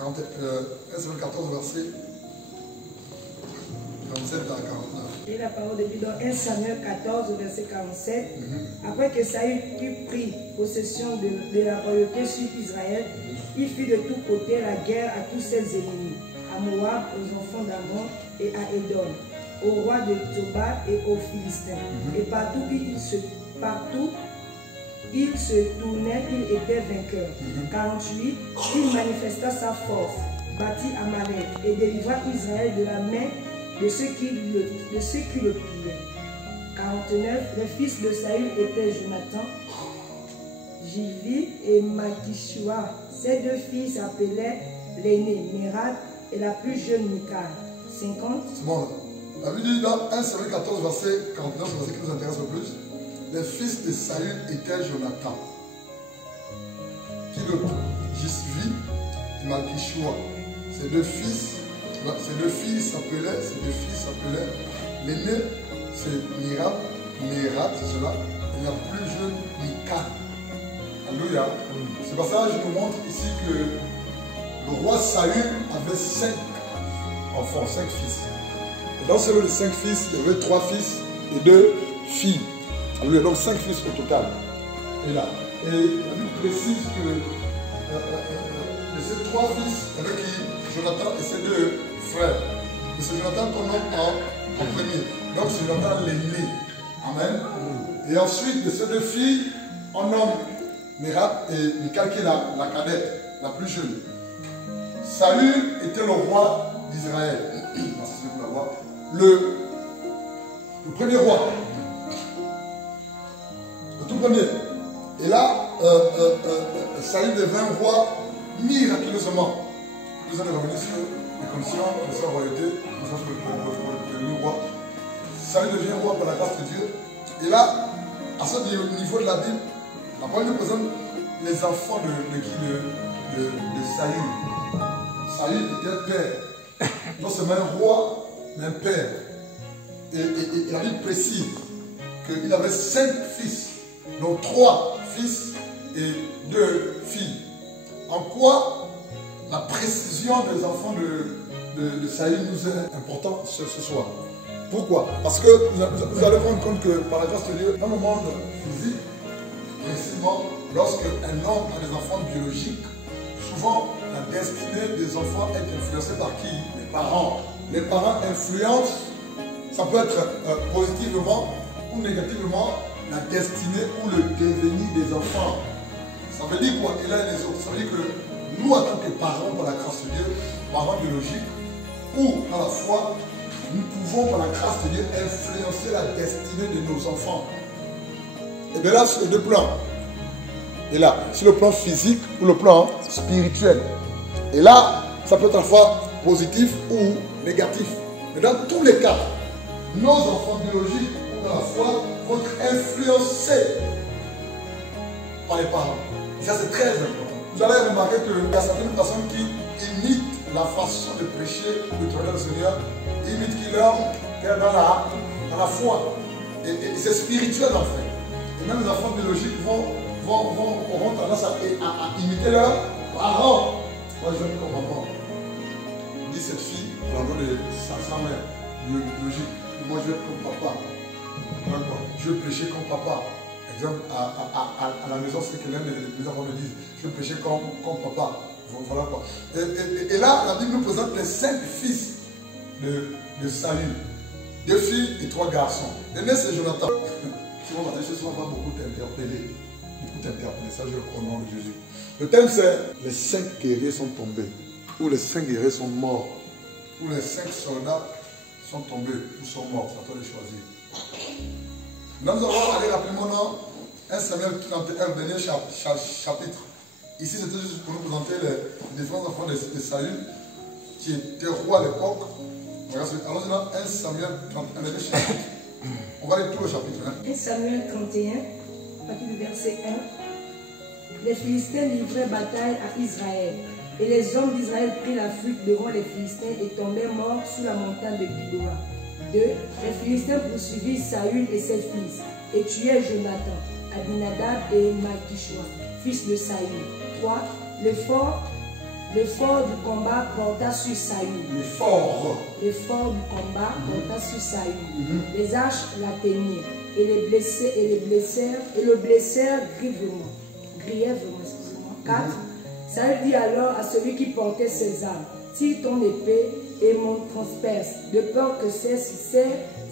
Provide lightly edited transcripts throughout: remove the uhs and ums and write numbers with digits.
1 Samuel 14, verset 47 à 49. Et la parole de Dieu dans 1 Samuel 14, verset 47. Après que Saül eut pris possession de la royauté sur Israël, il fit de tous côtés la guerre à tous ses ennemis, à Moab, aux enfants d'Ammon et à Édom, au roi de Toba et aux Philistins. Et partout il se tournait, il était vainqueur. 48. Il manifesta sa force, battit Amalek et délivra Israël de la main de ceux qui le pillaient. 49. Les fils de Saül étaient Jonathan, Jilvi et Malkishua. Ces deux filles s'appelaient l'aînée Mérab et la plus jeune Michal. 50. C'est bon là. La Bible dit dans 1 Samuel 14, verset 49, c'est le verset qui nous intéresse le plus. Les fils de Saül étaient Jonathan, qui d'autre? Jisvi et Malkishua. Ces deux filles s'appelaient, l'aîné c'est Mérab, c'est cela, et la plus jeune Michal. Alléluia. C'est pour ça que je vous montre ici que le roi Saül avait 5 enfants, 5 fils. Et dans celui de 5 fils, il y avait 3 fils et 2 filles. Alléluia. Donc 5 fils au total. Et là. Et la Bible précise que de ces 3 fils, avec qui Jonathan et ses 2 frères. Et c'est Jonathan qu'on nomme en premier. Donc c'est Jonathan l'aîné. Amen. Et ensuite, de ces 2 filles, on nomme Mérab et Michal qui est la cadette, la plus jeune. Saül était le roi d'Israël. Le premier roi. Le tout premier. Et là, Saül devint roi miraculeusement. Nous allons revenir sur les conditions de sa royauté, le nouveau roi. Saül devient roi par la grâce de Dieu. Et là, à ce niveau de la Bible, la parole nous présente les enfants de Saül. Saül était père. Non seulement un roi, mais un père. Et la Bible précise qu'il avait 5 fils, donc 3 fils et 2 filles. En quoi la précision des enfants de Saül nous est importante ce soir? Pourquoi? Parce que vous allez vous rendre compte que par la grâce de Dieu, dans le monde physique, précisément, lorsque un homme a des enfants biologiques, souvent la destinée des enfants est influencée par qui? Les parents. Les parents influencent, ça peut être positivement ou négativement, la destinée ou le devenir des enfants. Ça veut dire quoi? Et là, les autres. Ça veut dire que nous, en tant que parents, par la grâce de Dieu, parents biologiques, ou dans la foi, nous pouvons, par la grâce de Dieu, influencer la destinée de nos enfants. Et bien là, sur les 2 plans. Et là, sur le plan physique ou le plan spirituel. Et là, ça peut être à la fois positif ou négatif. Mais dans tous les cas, nos enfants biologiques ou dans la foi vont être influencés par les parents. Et ça, c'est très important. Vous allez remarquer qu'il y a certaines personnes qui imitent la façon de prêcher le trône du Seigneur, imitent qui leur dans la foi. Et c'est spirituel en fait. Et même les enfants biologiques auront tendance à imiter leurs parents. Moi, je ne comprends pas. Dit cette fille, dans le de sa mère, biologique. Moi, je vais être comme papa. Je vais prêcher comme papa. Exemple, à la maison, c'est que l'un des enfants me disent, je vais prêcher comme papa. Voilà quoi. Et là, la Bible nous présente les 5 fils de Saül. 2 filles et 3 garçons. L'aîné, c'est Jonathan. Si on va dire, ce soir, on va beaucoup t'interpeller. Ça, je le crois au nom de Jésus. Le thème, c'est les 5 guerriers sont tombés. Ou les 5 guerriers sont morts. Ou les 5 soldats sont tombés ou sont morts. C'est à toi de choisir. Nous allons aller rapidement dans 1 Samuel 31, le dernier chapitre. Ici, c'était juste pour nous présenter les différents enfants de Saül, qui étaient rois à l'époque. Allons-y dans 1 Samuel 31, le dernier chapitre. On va aller tout le chapitre. 1 Samuel 31, à partir du verset 1. Les Philistins livraient bataille à Israël. Et les hommes d'Israël prirent la fuite devant les Philistins et tombèrent morts sur la montagne de Gilboa. 2. Les Philistins poursuivirent Saül et ses fils et tuèrent Jonathan, Abinadab et Malkishua, fils de Saül. 3. Le fort L'effort du combat porta sur Saül. L'effort. L'effort du combat porta sur Saül. Les arches l'atteignaient et le blessèrent grièvement. 4. Saül dit alors à celui qui portait ses armes, tire ton épée et m'en transperce, de peur que ces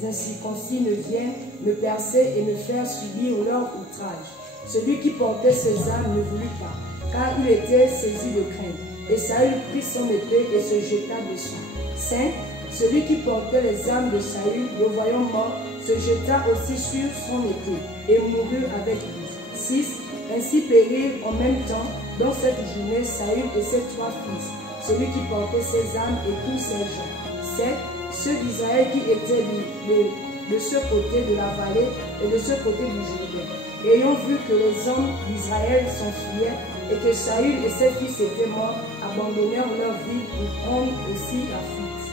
incirconcis ne viennent me percer et me faire subir leur outrage. Celui qui portait ses armes ne voulut pas, car il était saisi de crainte. Et Saül prit son épée et se jeta dessus. 5. Celui qui portait les armes de Saül, le voyant mort, se jeta aussi sur son épée et mourut avec lui. 6. Ainsi périrent en même temps dans cette journée Saül et ses 3 fils, celui qui portait ses armes et tous ses gens. 7. Ceux d'Israël qui étaient de ce côté de la vallée et de ce côté du Jourdain, ayant vu que les hommes d'Israël s'enfuyaient et que Saül et ses fils étaient morts, abandonnèrent leur vie pour prendre aussi la fuite.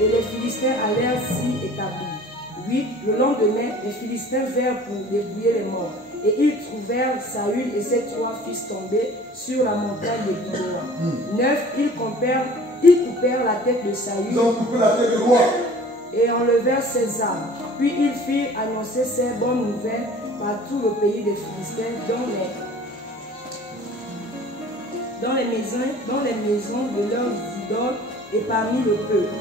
Et les Philistins allèrent s'y établir. 8. Le lendemain, les Philistins vinrent pour débrouiller les morts. Et ils trouvèrent Saül et ses 3 fils tombés sur la montagne de Gilboa. 9. Ils coupèrent la tête de Saül. Ils ont coupé la tête de roi. Et enlevèrent ses armes. Puis ils firent annoncer ces bonnes nouvelles par tout le pays des Philistins dans les maisons de leurs idoles et parmi le peuple.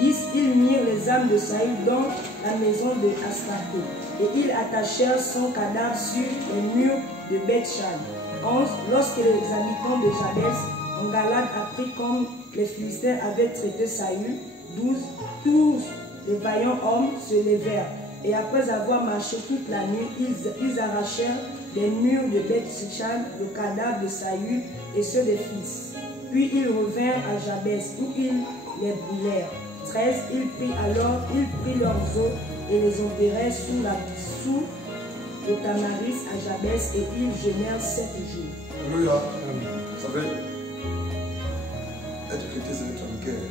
10. Ils mirent les armes de Saül dans la maison de Astarté. Et ils attachèrent son cadavre sur les murs de Beth-Shan. 11. Lorsque les habitants de Jabès en Galade apprirent comme les Philistins avaient traité Saül, 12. Tous les vaillants hommes se levèrent. Et après avoir marché toute la nuit, ils arrachèrent des murs de Beth-Shan le cadavre de Saül et ceux des fils. Puis ils revinrent à Jabès où ils les brûlèrent. 13. Ils prirent leurs os et les enterrèrent sous le tamaris à Jabès et ils jeûnèrent 7 jours. Alléluia. Vous savez, être chrétien, c'est être en guerre.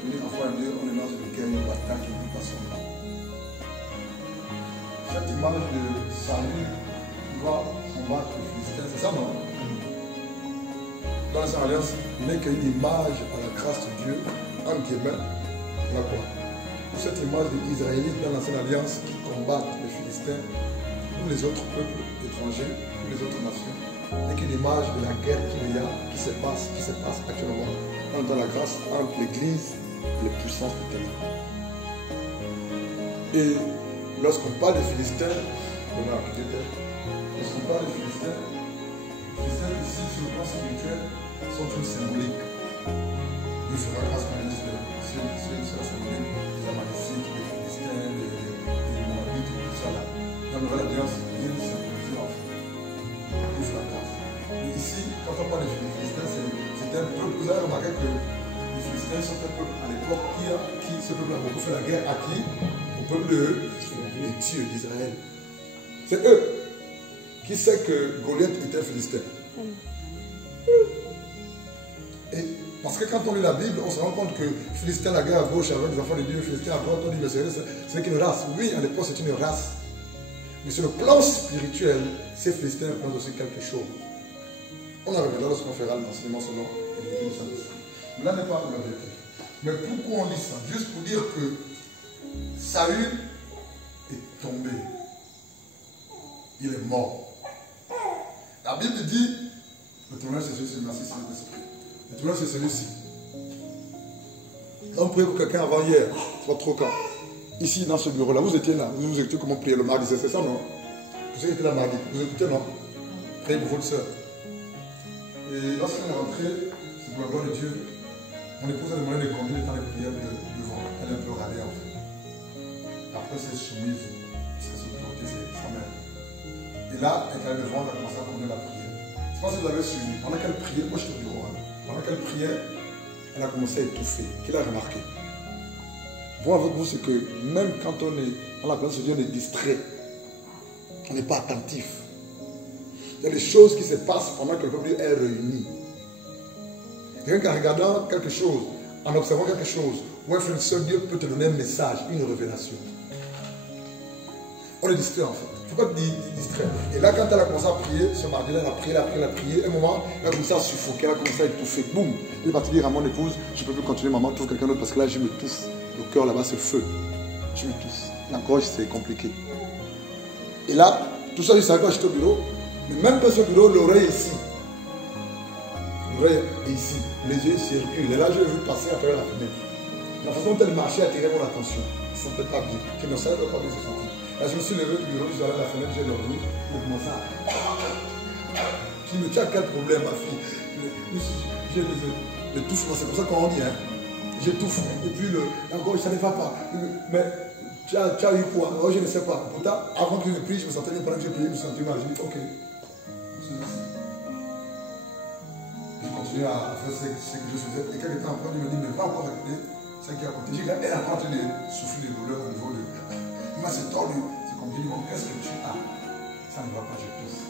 On est enfant de Dieu, on est dans une guerre, une bataille qui nous passe. Cette image de Saül qui va combattre les Philistins, c'est ça, non? Dans cette alliance, il n'est qu'une image à la grâce de Dieu, entre guillemets, la quoi? Cette image des Israélites dans l'ancienne alliance qui combattent les Philistins ou les autres peuples étrangers ou les autres nations, n'est qu'une image de la guerre qu'il y a, qui se passe actuellement dans la grâce entre l'Église et les puissances du terrain. Et lorsqu'on parle des Philistins, lorsqu'on parle des Philistins ici sur le plan spirituel sont une symbolique. Il fera grâce à Dieu sur la symbolique des Amalécites, des Philistins, des Moabites, tout ça là. Dans la Nouvelle Alliance, il y a une symbolique en fait. Il fera grâce. Mais ici, quand on parle des Philistins, c'est un peuple. Vous avez remarqué que les Philistins sont un peuple à l'époque qui ce peuple a beaucoup fait la guerre à qui? Au peuple des dieux d'Israël. C'est eux qui savent que Goliath était un Philistin. Et parce que quand on lit la Bible, on se rend compte que Philistin, la guerre à gauche avec les enfants de Dieu, Philistin à droite, on dit mais c'est qu'une race. Oui, à l'époque c'est une race. Mais sur le plan spirituel, ces Philistins représentent aussi quelque chose. On a regardé lorsqu'on fera l'enseignement selon les définitions de ça. Mais là n'est pas la vérité. Mais pourquoi on lit ça? Juste pour dire que Saül est tombé. Il est mort. La Bible dit, le témoignage c'est celui-ci, merci Saint-Esprit. Le témoignage c'est celui-ci. On priait pour quelqu'un avant hier, c'est pas trop quand. Ici dans ce bureau-là, vous étiez là, vous écoutez comment prier le mardi, c'est ça non? Vous étiez là mardi, vous écoutez non? Priez pour votre soeur. Et lorsqu'elle est rentrée, c'est pour la gloire de Dieu, mon épouse a demandé de conduire dans les prières devant. Elle est un peu râlée en fait. Après c'est soumise, c'est côté, c'est sa mère. Et là, elle est devant, elle a commencé à conduire la prière. Je pense que vous avez suivi. Pendant qu'elle priait, moi je suis au bureau. Pendant qu'elle priait, elle a commencé à étouffer. Qu'il a remarqué. Bon avec vous, c'est que même quand on est dans la présence de Dieu, on est distrait. On n'est pas attentif. Il y a des choses qui se passent pendant que le peuple est réuni. Rien qu'en regardant quelque chose, en observant quelque chose, ou un frère de soeur, Dieu peut te donner un message, une révélation. On est distrait en fait. Il ne faut pas te distraire. Et là, quand elle a commencé à prier, ce mardi-là, elle a prié. Un moment, elle a commencé à suffoquer, elle a commencé à étouffer. Boum. Elle est partie dire à mon épouse, je ne peux plus continuer, maman, trouve quelqu'un d'autre parce que là, je m'étouffe. Le cœur là-bas, c'est feu. Je m'étouffe. La gorge, c'est compliqué. Et là, tout ça, je ne savais pas, j'étais au bureau. Mais même pas ce bureau, l'oreille est ici. L'oreille est ici. Les yeux circulent. Et là, je l'ai vu passer à travers la fenêtre. La façon dont elle marchait attirait mon attention. Je ne sentais pas bien. Je ne savais pas bien se sentir. Là, je me suis levé du bureau, je suis allé à la fenêtre, j'ai dormi. Je commençais à... Je me dis, tu as quel problème, ma fille? J'ai l'étouffement, c'est comme ça qu'on dit, hein. J'étouffe. Et puis, encore, ça ne va pas. Mais tu as eu quoi? Oh, je ne sais pas. Pourtant, avant que je prie, je me sentais bien. Pendant que je priais, je me sentais mal. Je dis, ok. Je continuais à faire ce que je faisais. Et quelqu'un était en train de me dire, mais va encore répéter ce qui est à côté. J'ai dit, elle est en train de souffrir de douleur au niveau de... Moi, c'est tordu. C'est comme dit, qu'est-ce que tu as? Ça ne va pas, je tousse.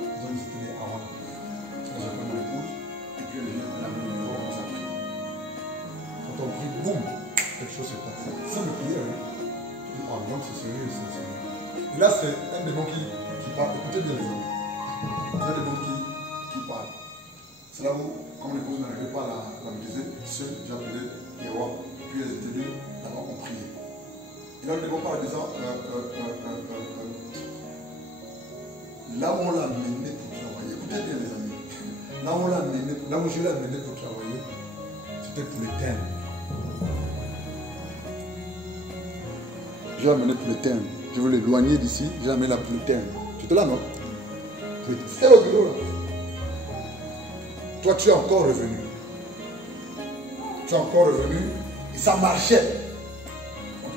Donc, ils étaient à moi. J'ai pris mon épouse. Et puis, elle vient de la main, on commence à prier. Quand on prie, boum, quelque chose se passe. Sans me prier, hein. Je dis, oh, donc c'est sérieux, c'est sérieux. Et là, c'est un démon qui parle. Écoutez bien les amis. C'est un démon qui parle. C'est là où, comme l'épouse n'arrivait pas à la maîtriser, seul, j'ai appelé les rois. Puis elles étaient venues, d'abord on priait. Et là, le démon parle en disant, là où on l'a mené pour travailler, écoutez bien les amis, là où on l'a mené, là où je l'ai amené pour travailler, c'était pour l'éternel. Je l'ai amené pour l'éternel. Je veux l'éloigner d'ici, je l'ai amené là pour l'éternel. Tu étais là, non? C'était au bureau là. Toi, tu es encore revenu. Tu es encore revenu et ça marchait.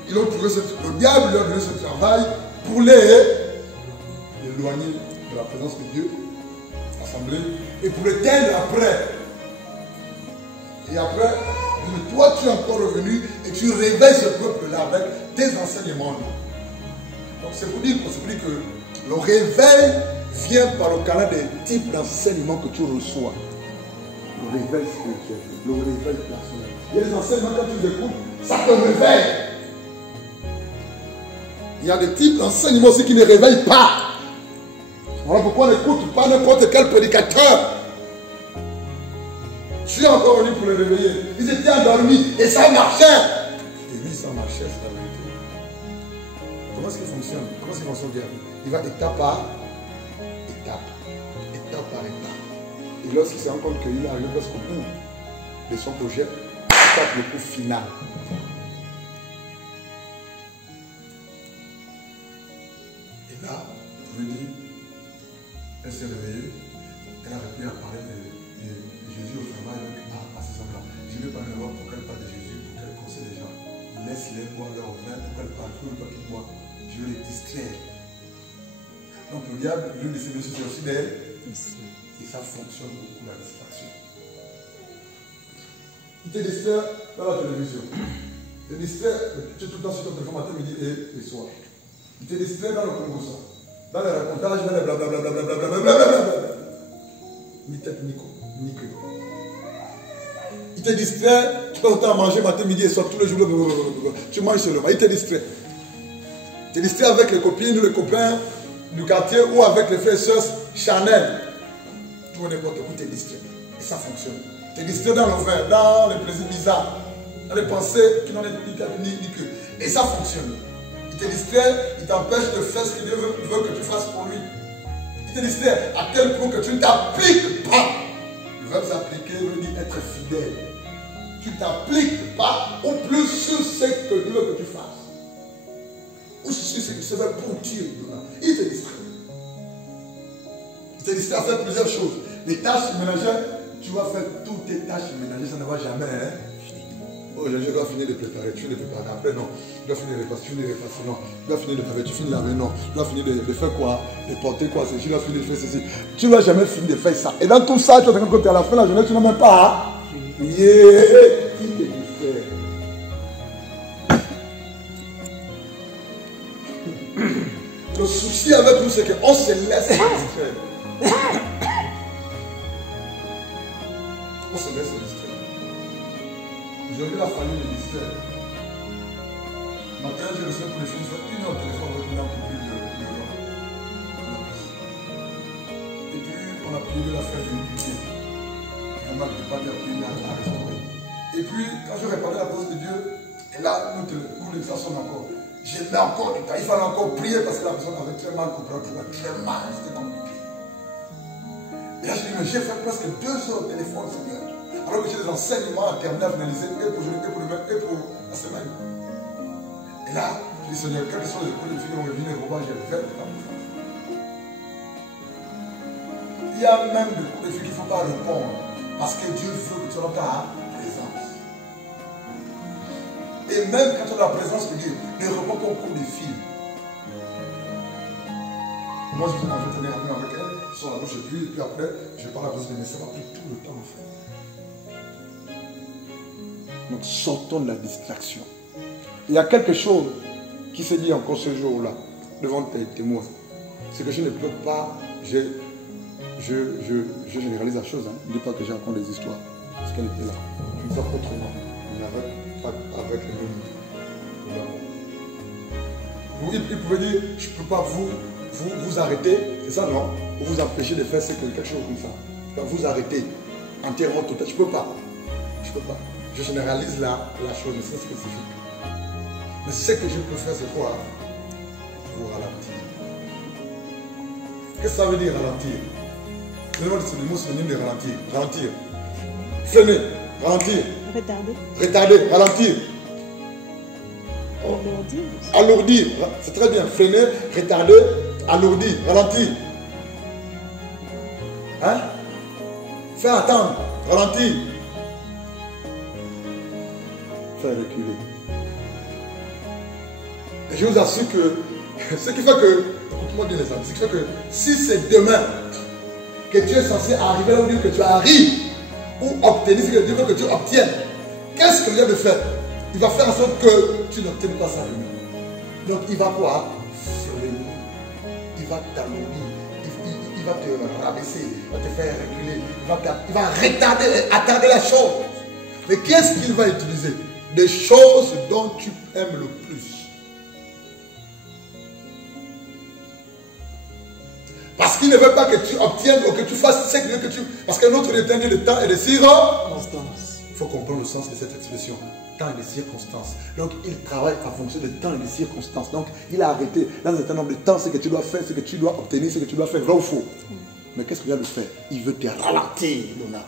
Ils ont trouvé le diable lui a donné ce travail pour l'éloigner de la présence de Dieu, l'assemblée, et pour l'éteindre après. Et après, toi tu es encore revenu et tu réveilles ce peuple-là avec tes enseignements. Donc c'est pour dire que le réveil vient par le canal des types d'enseignements que tu reçois. Le réveil spirituel, le réveil personnel. Il y a des enseignements quand tu les écoutes, ça te réveille. Il y a des types d'enseignements aussi qui ne réveillent pas. Voilà pourquoi on n'écoute pas n'importe quel prédicateur. Je suis encore venu pour les réveiller. Ils étaient endormis et ça marchait. Et oui, ça marchait, c'est la vérité. Comment est-ce qu'il fonctionne? Comment est-ce qu'il fonctionne bien? Il va étape par étape. Étape par étape. Et lorsqu'il se rend compte qu'il arrive presque au bout de son projet, il tape le coup final. Et là, je me dis, elle s'est réveillée, elle a repris à parler de Jésus au travail à ces hommes-là. Je ne vais pas me voir pour qu'elle parle de Jésus, pour qu'elle conseille les gens. Laisse-les boire leur vin, pour qu'elle parle tout le temps qu'ils boivent. Je vais les distraire. Donc le diable, l'une de ses messieurs, c'est aussi d'elle. Et ça fonctionne beaucoup, la distraction. Il te distrait dans la télévision. Il te distrait, tu es tout le temps sur ton téléphone matin, midi et soir. Il te distrait dans le Congo, ça. Dans les racontages, dans les blablabla. Ni tête, ni queue. Il te distrait, tu passes ton temps à manger matin, midi et soir, tous les jours. Tu manges seulement. Il te distrait. Il te distrait avec les copines ou les copains du quartier ou avec les frères et sœurs Chanel. Tout n'importe où, tu es distrait. Et ça fonctionne. Tu es distrait dans le verre, dans les plaisirs bizarres, dans les pensées qui n'ont ni tête ni queue. Et ça fonctionne. Il te distrait, il t'empêche de faire ce que Dieu veut que tu fasses pour lui. Il te distrait à tel point que tu ne t'appliques pas. Le verbe s'appliquer veut dire être fidèle. Tu ne t'appliques pas au plus sur ce que Dieu veut que tu fasses. Ou sur ce que se fait pour Dieu. Il te distrait. Il te distrait à faire plusieurs choses. Les tâches ménagères, tu vas faire toutes tes tâches ménagères, ça ne va jamais. Hein? Oh, je dois finir de préparer, tu ne prépares. Après, non. Tu dois finir de repasser, tu ne repasses, non. Tu dois finir de travailler, tu finis de laver, non. Tu dois finir de faire quoi? De porter quoi? Tu dois finir de faire ceci. Tu ne vas jamais finir de faire ça. Et dans tout ça, tu vas te rendre compte qu'à la fin de la journée, tu n'as même pas. Yeah! Qui te distrait? Le souci avec nous, c'est qu'on se laisse distraire. On se laisse distraire. Aujourd'hui, la famille me distrait. Matin, je reçois pour les filles, je fais 1 heure de téléphone avec une lampe pour plus de Dieu l'a fait venir du bien. Vraiment, je ne peux pas dire qu'il a restauré. Et puis, quand je répandais la présence de Dieu, et là, nous les façons encore. J'ai mis encore du temps. Il fallait encore prier parce que la personne avait très mal compris. Très mal, c'était compliqué. Et là, je dis, mais j'ai fait presque 2 heures au téléphone, Seigneur. Alors que j'ai des enseignements à terminer, à finaliser, et pour demain, et pour la semaine. Et là, je dis, Seigneur, quelles sont les écoles de filles qui vont venir, j'ai fait la présence. Il y a même des coups de filles qu'il ne faut pas répondre. Parce que Dieu veut que tu aies ta présence. Et même quand tu as la présence de Dieu, ne réponds pas au coup de fil. Moi, je vais tenir avec elle, je sors la douche et puis après, je parle à cause de mes ça va plus tout le temps en fait. Donc, sortons de la distraction. Il y a quelque chose qui s'est dit encore ce jour-là, devant tes témoins. C'est que je ne peux pas, je généralise la chose, hein. Je ne dis pas que j'ai encore des histoires, parce qu'elle était là. Je ne sais pas autrement, mais avec le même. Il pouvait dire, je ne peux pas vous arrêter, c'est ça non? Ou vous empêcher de faire quelque chose comme ça. Vous arrêter entièrement total. Je ne peux pas. Je ne peux pas. Je généralise la chose, mais c'est spécifique. Mais ce que je peux faire, c'est quoi? Vous ralentir. Qu'est-ce que ça veut dire ralentir? C'est le mot synonyme de ralentir. Ralentir. Freiner. Ralentir. Retarder. Retarder. Ralentir. Alourdir. Alourdir. C'est très bien. Freiner, retarder, alourdir, ralentir. Hein? Faire attendre. Ralentir. Faire reculer. Et je vous assure que ce qui fait que, écoute-moi bien les amis, ce qui fait que si c'est demain que tu es censé arriver là où Dieu que tu arrives, ou obtenir ce que Dieu veut que tu obtiennes, qu'est-ce que Dieu veut faire? Il va faire en sorte que tu n'obtiennes pas sa venue. Donc il va quoi? Il va t'alourdir, il va te rabaisser, il va te faire reculer, il va retarder, attarder la chose. Mais qu'est-ce qu'il va utiliser? Des choses dont tu aimes le plus. Parce qu'il ne veut pas que tu obtiennes ou que tu fasses ce qu'il veut que tu... Parce que notre éternel de temps et de circonstances. Il faut comprendre le sens de cette expression. Temps et de circonstances. Donc il travaille en fonction de temps et de circonstances. Donc il a arrêté dans un certain nombre de temps ce que tu dois faire, ce que tu dois obtenir, ce que tu dois faire, vrai ou faux. Mais qu'est-ce qu'il vient de faire? Il veut te ralentir, Lona.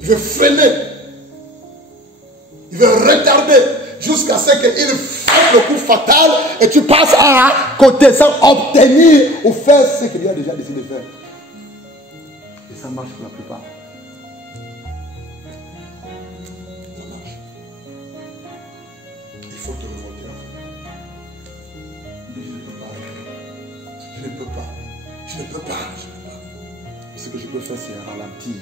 Il veut freiner. Il veut retarder jusqu'à ce qu'il fasse le coup fatal et tu passes à côté sans obtenir ou faire ce qu'il a déjà décidé de faire. Et ça marche pour la plupart. Ça marche. Il faut te révolter. Je ne peux pas. Je ne peux pas. Je ne peux pas. Ce que je peux faire, c'est ralentir.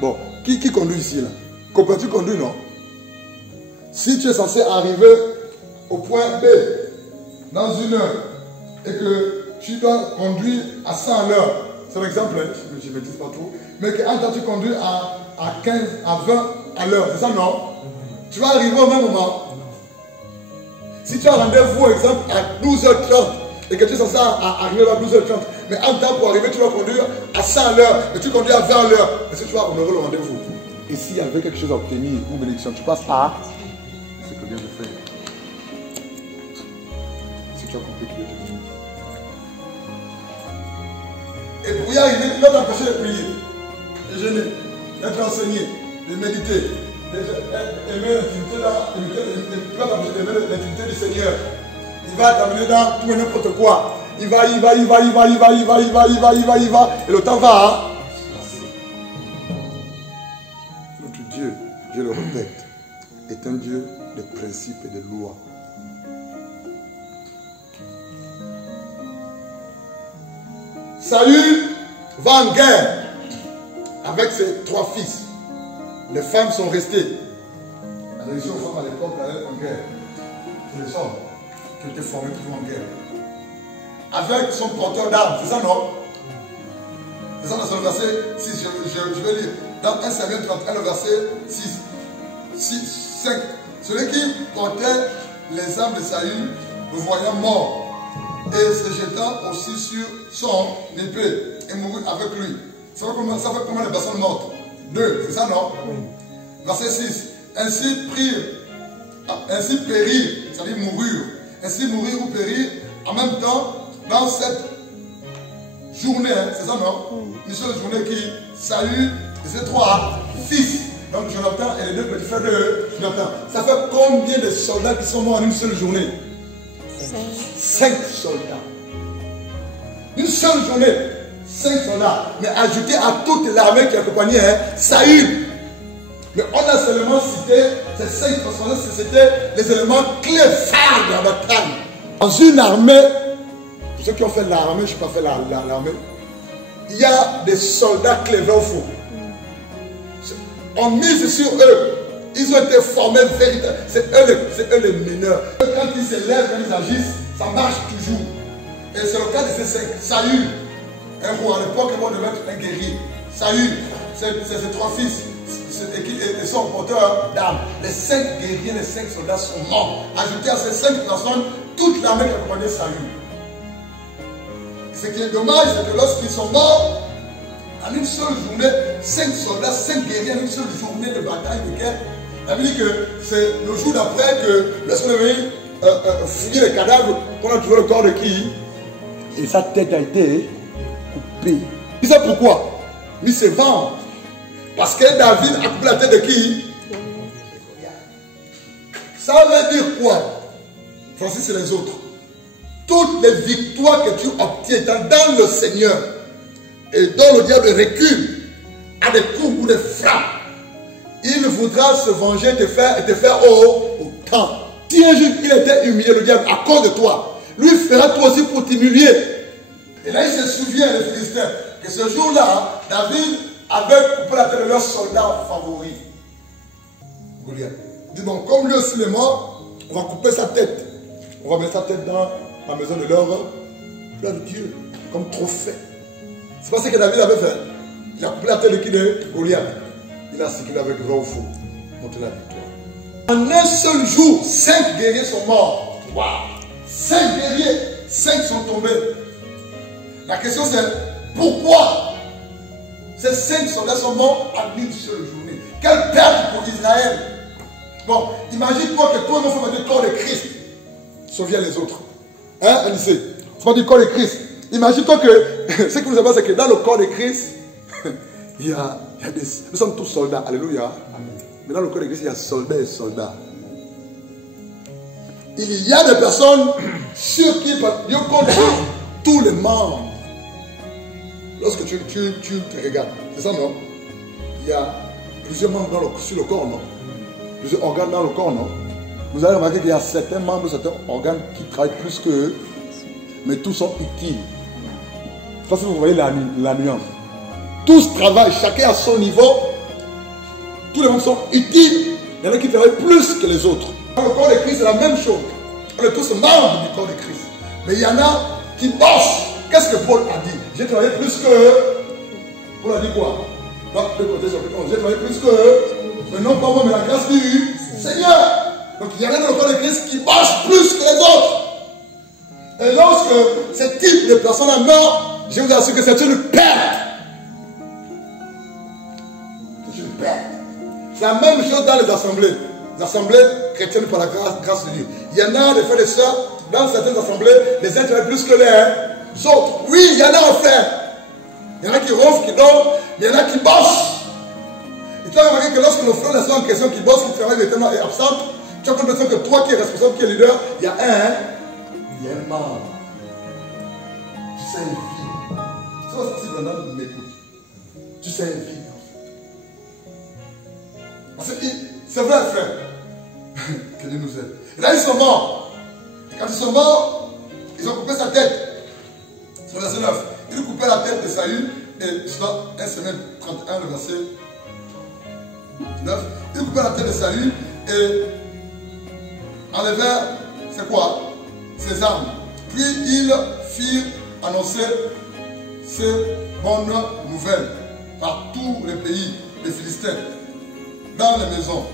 Bon, qui conduit ici là? Comprends-tu conduire, non? Si tu es censé arriver au point B dans 1 heure et que tu dois conduire à 100 à l'heure, c'est l'exemple, je ne me dis pas tout, mais qu'en temps tu conduis à 15, à 20 à l'heure, c'est ça non? Tu vas arriver au même moment. Si tu as rendez-vous, exemple, à 12h30 et que tu es censé arriver à 12h30, mais en temps pour arriver, tu vas conduire à 100 à l'heure et tu conduis à 20 à l'heure, est-ce que tu vas honorer le rendez-vous? Et s'il y avait quelque chose à obtenir ou bénédiction, tu passes à ce que vient de faire. Si tu as compris que Dieu te dit. Et pour y arriver, il va t'empêcher de prier, de jeûner, d'être enseigné, de méditer, d'aimer l'intimité, il va t'empêcher d'aimer l'intimité du Seigneur. Il va t'amener dans tout et n'importe quoi. Il va. Et le temps va. Dieu, je le répète, est un Dieu de principes et de lois. Saül va en guerre avec ses 3 fils. Les femmes sont restées. La religion aux femmes à l'époque allait en guerre. C'est les hommes qui étaient formés pour en guerre. Avec son porteur d'armes, c'est ça non? C'est ça dans le verset 6, je vais lire. Dans 1 Samuel 31, le verset 5. Celui qui portait les armes de Saül, le voyant mort, et se jetant aussi sur son épée et mourut avec lui. Ça fait combien de personnes mortes? 2, c'est ça non? Oui. Verset 6. Ainsi périr, c'est-à-dire mourir. Ainsi mourir ou périr en même temps dans cette journée, hein, c'est ça non? Une seule journée qui Saül et ses 3 fils. Donc Jonathan et les 2 petits frères de Jonathan. Ça fait combien de soldats qui sont morts en une seule journée? 5 soldats. Une seule journée, 5 soldats. Mais ajouté à toute l'armée qui accompagnait hein, Saül. Mais on a seulement cité ces 5 personnes, c'était les éléments clés phares de la bataille. Dans une armée, pour ceux qui ont fait l'armée, je n'ai pas fait l'armée, il y a des soldats clés, vrai ou faux. On mise sur eux. Ils ont été formés véritablement. C'est eux les meneurs. Quand ils se lèvent, quand ils agissent, ça marche toujours. Et c'est le cas de ces 5. Saül, un roi à l'époque, il devait être un guerrier. Saül, c'est ses 3 fils. Et son porteur d'armes. Les 5 guerriers, les 5 soldats sont morts. Ajouté à ces 5 personnes, toute l'armée qui accompagnait Saül. Ce qui est dommage, c'est que lorsqu'ils sont morts, en une seule journée, 5 soldats, 5 guerriers, en une seule journée de bataille, de guerre. Ça veut dire que c'est le jour d'après que lorsqu'on est venu fouiller les cadavres, qu'on a trouvé le corps de qui? Et sa tête a été coupée. Tu sais pourquoi? Mais c'est vent. Parce que David a coupé la tête de qui? Ça veut dire quoi? Francis et les autres. Toutes les victoires que tu obtiens dans le Seigneur et dont le diable recule à des coups ou des frappes, il voudra se venger et te faire au temps. Si un jour il était humilié, le diable, à cause de toi, lui fera toi aussi pour t'humilier. Et là, il se souvient, les Philistins, que ce jour-là, David avait coupé la tête de leur soldat favori, Goliath. Il dit donc, comme lui aussi est mort, on va couper sa tête. On va mettre sa tête dans la maison de leur plein de Dieu, comme trophée. C'est pas ce que David avait fait. Il a coupé la tête de qui? De Goliath. Il a séculé avec vrai ou faux. Monter la victoire. En un seul jour, 5 guerriers sont morts. Wow. 5 guerriers, 5 sont tombés. La question c'est, pourquoi ces 5 soldats sont morts en une seule journée? Quelle perte pour Israël! Bon, imagine-toi que toi, il faut mettre le corps de Christ. Sauviens les autres. Hein, Anissé? Il faut mettre le corps de Christ. Imagine-toi que, ce qui nous apprend, c'est que dans le corps de Christ, il y a des... Nous sommes tous soldats. Alléluia. Amen. Mais dans le corps de Christ, il y a soldats et soldats. Il y a des personnes sur qui Dieu compte tous les membres. Lorsque tu te regardes, c'est ça, non? Il y a plusieurs membres sur le corps, non? Plusieurs organes dans le corps, non? Vous allez remarquer qu'il y a certains membres, certains organes qui travaillent plus qu'eux, mais tous sont utiles. Je ne sais pas si vous voyez la nuance. Tous travaillent, chacun à son niveau. Tous les membres sont utiles. Il y en a qui travaillent plus que les autres. Dans le corps de Christ, c'est la même chose. On est tous membres du corps de Christ. Mais il y en a qui bossent. Qu'est-ce que Paul a dit? J'ai travaillé plus que... Paul a dit quoi? J'ai travaillé plus que... Mais non pas moi, mais la grâce du Seigneur. Donc il y en a dans le corps de Christ qui bossent plus que les autres. Et lorsque ce type de personne meurt, je vous assure que c'est une perte. C'est une perte. C'est la même chose dans les assemblées. Les assemblées chrétiennes par la grâce de Dieu. Il y en a des frères et sœurs, dans certaines assemblées, les uns travaillent plus que les autres. Oui, il y en a à faire. Il y en a qui ronflent, qui dorment, mais il y en a qui bossent. Et tu as remarqué que lorsque nos frères et sœurs en question qui bossent, qui travaillent tellement et absentent, tu as l'impression que toi qui es responsable, qui es leader, il y a un membre. Tu sais vivre. C'est pas si maintenant m'écoute. Tu sais vivre. C'est vrai, frère. Que Dieu nous aide. Et là, ils sont morts. Et quand ils sont morts, ils ont coupé sa tête. C'est le verset 9. Ils ont coupé la tête de Saül. Et c'est dans 1 Samuel 31, le verset 9. Ils ont coupé la tête de Saül et enlevèrent, c'est quoi? Ses armes. Puis ils firent annoncer ces bonnes nouvelles par tous les pays des Philistins, dans les maisons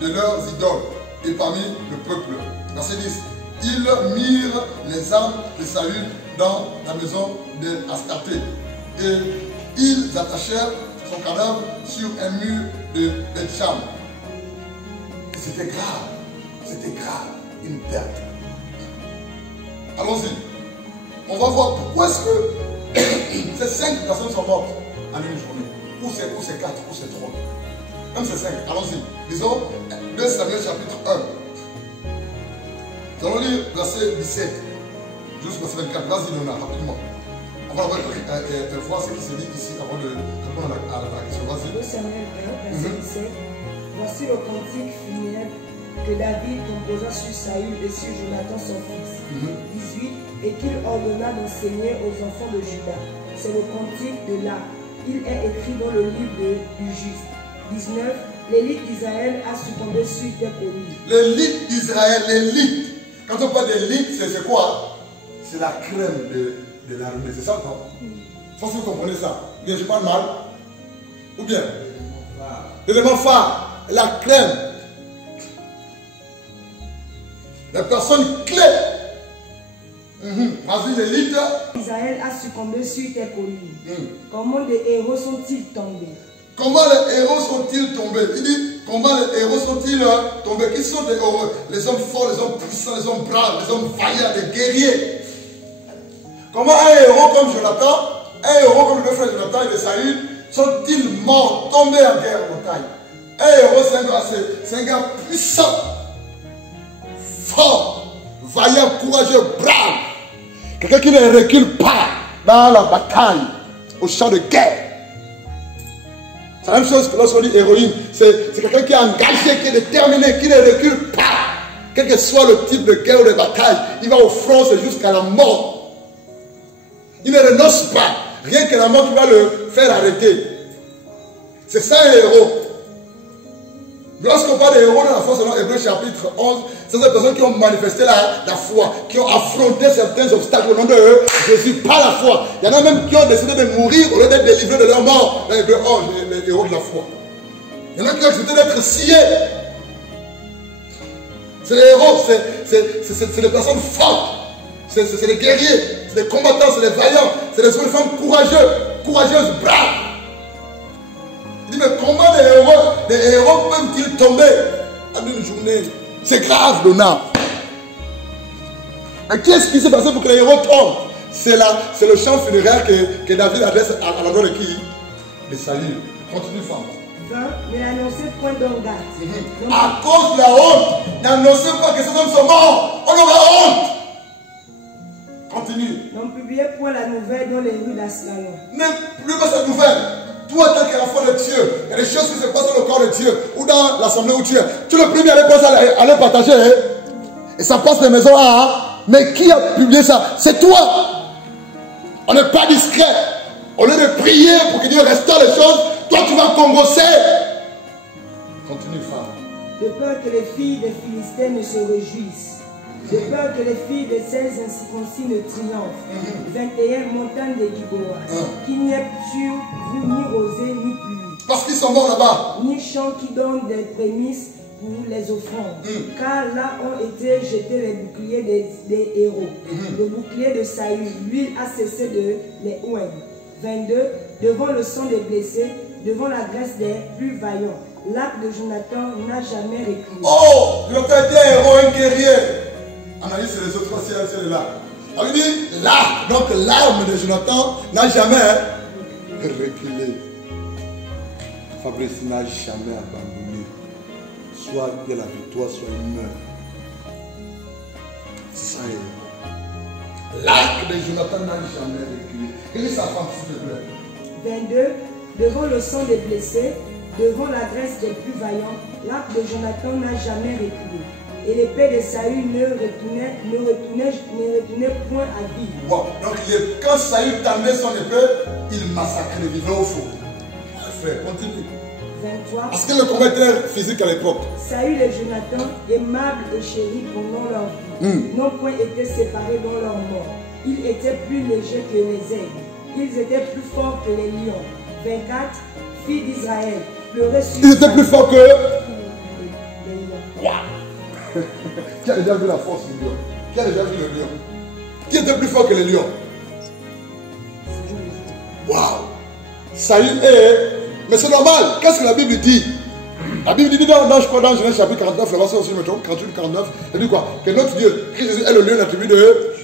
de leurs idoles et parmi le peuple. Verset 10. ils mirent les armes de Saül dans la maison d'Astarté. Et ils attachèrent son cadavre sur un mur de Bethsham. Et c'était grave, une perte. Allons-y. On va voir pourquoi est-ce que ces 5 personnes sont mortes en une journée. Ou c'est 4, ou c'est 3. Même c'est 5. Allons-y. Disons 2 Samuel chapitre 1. Nous allons lire verset 17 jusqu'au verset 24. Vas-y, Léonard, rapidement. On va voir ce qui se dit ici avant de répondre à la question. Vas-y. 2 Samuel 1, verset 17. Voici le cantique funèbre que David composa sur Saül et sur Jonathan son fils. 18. Et qu'il ordonna d'enseigner aux enfants de Juda. C'est le cantique de l'Arc. Il est écrit dans le livre du Juste. 19. L'élite d'Israël a succombé suite à Élie. L'élite d'Israël, l'élite. Quand on parle d'élite, c'est quoi? C'est la crème de l'armée. C'est ça, non? Je pense que vous comprenez ça. Bien, je parle mal. Ou bien? L'élément phare. La crème. La personne clé. Vas-y, l'élite. Israël a succombé suite à Élie. Comment des héros sont-ils tombés? Comment les héros sont-ils tombés? Il dit, comment les héros sont-ils tombés? Qui sont les héros? Les hommes forts, les hommes puissants, les hommes braves, les hommes vaillants, les guerriers. Comment un héros comme Jonathan, un héros comme le deux frères Jonathan et de Saül, sont-ils morts, tombés en guerre en montagne? Un héros, c'est un gars puissant, fort, vaillant, courageux, brave. Quelqu'un qui ne recule pas dans la bataille, au champ de guerre. C'est la même chose que lorsqu'on dit héroïne. C'est quelqu'un qui est engagé, qui est déterminé, qui ne recule pas. Quel que soit le type de guerre ou de bataille, il va au front jusqu'à la mort. Il ne renonce pas. Rien que la mort qui va le faire arrêter. C'est ça un héros. Lorsqu'on parle de héros dans la foi selon Hébreux chapitre 11, c'est des personnes qui ont manifesté la foi, qui ont affronté certains obstacles au nom de Jésus par la foi. Il y en a même qui ont décidé de mourir au lieu d'être délivrés de leur mort. Dans Hébreux 11, les héros de la foi. Il y en a qui ont accepté d'être sciés. C'est les héros, c'est des personnes fortes. C'est des guerriers, c'est des combattants, c'est des vaillants, c'est des femmes courageuses, braves. Il dit, mais comment des héros peuvent-ils tomber en une journée? C'est grave, Donna. Mais qu'est-ce qui s'est passé pour que les héros tombent? C'est le chant funéraire que David adresse à l'endroit de qui? De Saül. Continue, femme. 20. Ne l'annoncez point d'orgasme. À cause de la honte, n'annoncez pas que ces hommes sont morts. On aura honte. Continue. N'en publiez point la nouvelle dans les rues d'Ascalon. Ne publiez pas cette nouvelle. Toi, tant qu'à la foi de Dieu, il y a des choses qui se passent dans le corps de Dieu ou dans l'assemblée où tu es. Tu es le premier à les partager. Hein? Et ça passe de maison à. Mais qui a publié ça? C'est toi. On n'est pas discret. Au lieu de prier pour que Dieu restaure les choses, toi tu vas congosser. Continue, femme. De peur que les filles des Philistins ne se réjouissent. De peur que les filles de celles incirconcis ne triomphent. 21. Montagne de Gilboa. Qu'il n'y ait sur vous ni rosée ni pluie. Parce qu'ils sont morts là-bas. Ni champs qui donnent des prémices pour les offrandes. Car là ont été jetés les boucliers des héros. Le bouclier de Saül, lui, a cessé de les oindre. 22. Devant le sang des blessés, devant la graisse des plus vaillants. L'arc de Jonathan n'a jamais reculé. Oh, Jonathan était un héros, un guerrier. Analyse les autres fois, c'est là. On lui dit l'arc, donc l'arme de Jonathan n'a jamais reculé. Fabrice n'a jamais abandonné. Soit il y a la victoire, soit il meurt. Ça y est. L'arc de Jonathan n'a jamais reculé. Quelle est sa femme, s'il te plaît? 22. Devant le sang des blessés, devant la graisse des plus vaillants, l'arc de Jonathan n'a jamais reculé. Et l'épée de Saül ne retournait point à vivre. Bon, donc quand Saül tendait son épée, il massacrait, vivait au fond. Frère, continue. 23. Parce que le combat était physique à l'époque. Saül et Jonathan, aimables et chéris pendant leur vie, n'ont point été séparés dans leur mort. Ils étaient plus légers que les aigles. Ils étaient plus forts que les lions. 24. Filles d'Israël, pleurez sur Ils étaient plus forts que... les lions. Qui a déjà vu la force du lion? Qui a déjà vu le lion? Qui était plus fort que le lion? Waouh! Saül est... Mais c'est normal. Qu'est-ce que la Bible dit? La Bible dit je crois dans Genèse chapitre 49, le verset aussi, je me trompe, 48, 49, elle dit quoi? Que notre Dieu, Christ Jésus est le lion de la tribu de...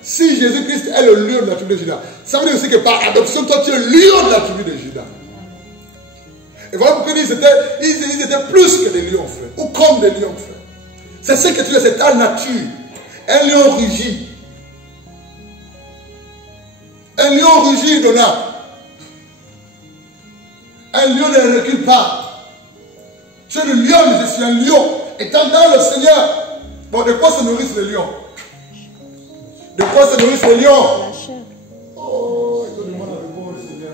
Si Jésus-Christ est le lion de la tribu de Juda, ça veut dire aussi que par adoption, toi tu es le lion de la tribu de Juda. Et voilà pourquoi ils étaient plus que des lions, frère. Ou comme des lions, frère. C'est ce que tu es, c'est ta nature. Un lion rugit. Un lion rugit, Donna. Un lion ne recule pas. Tu es le lion, je suis un lion. Étant dans le Seigneur. Bon, de quoi se nourrissent les lions? De quoi se nourrissent les lions? La chair. Oh, il te demande la réponse, Seigneur.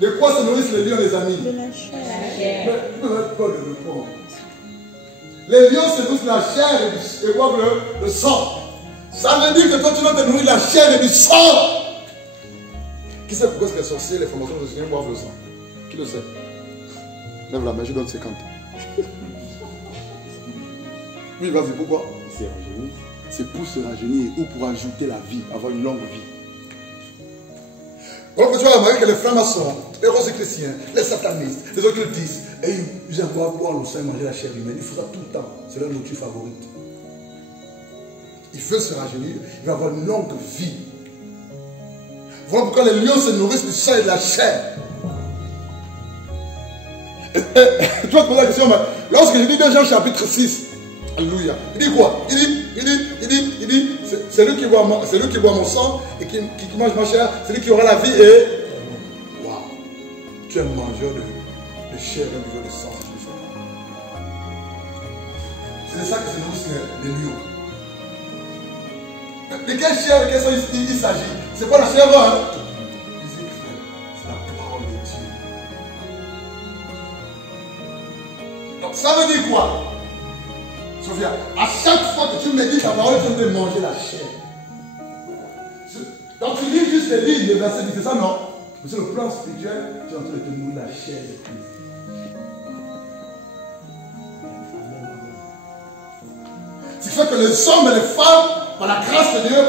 De quoi se nourrissent les lions, les amis? De la chair. Mais vous n'avez pas de répondre. Les lions se nourrissent de la chair et boivent le sang. Ça veut dire que toi, tu dois te nourrir de la chair et du sang. Qui sait pourquoi les sorciers, les formations de Seigneur boivent le sang? Qui le sait? Lève la main, je donne 50. Oui, vas-y, pourquoi? C'est rajeunir. C'est pour se rajeunir ou pour ajouter la vie, avoir une longue vie. Alors que tu vas remarquer que les francs-maçons, les rosicruciens, les satanistes, les occultistes, et ils aiment boire le sang et manger la chair humaine. Ils font ça tout le temps. C'est leur nourriture favorite. Il veut se rajeunir, il va avoir une longue vie. Voilà pourquoi les lions se nourrissent du sang et de la chair. Tu vas te poser la question, mais lorsque je dis dans Jean chapitre 6, alléluia, il dit quoi? Il dit, c'est lui qui boit mon sang et qui mange ma chair, c'est lui qui aura la vie et... Waouh! Tu es un mangeur de chair et un buveur de sang, si tu le fais. C'est de ça que se nourrissent les lions. De quelle chair, de quelle sang il s'agit? C'est pas la chair, hein? C'est la parole de Dieu. Donc ça veut dire quoi? Sophia, à chaque fois que tu médites la parole, tu es en train de manger la chair. Donc tu lis juste les lignes, les versets, c'est ça, non? Mais sur le plan spirituel, tu es en train de te nourrir la chair de Christ. Ce qui fait que les hommes et les femmes, par la grâce de Dieu,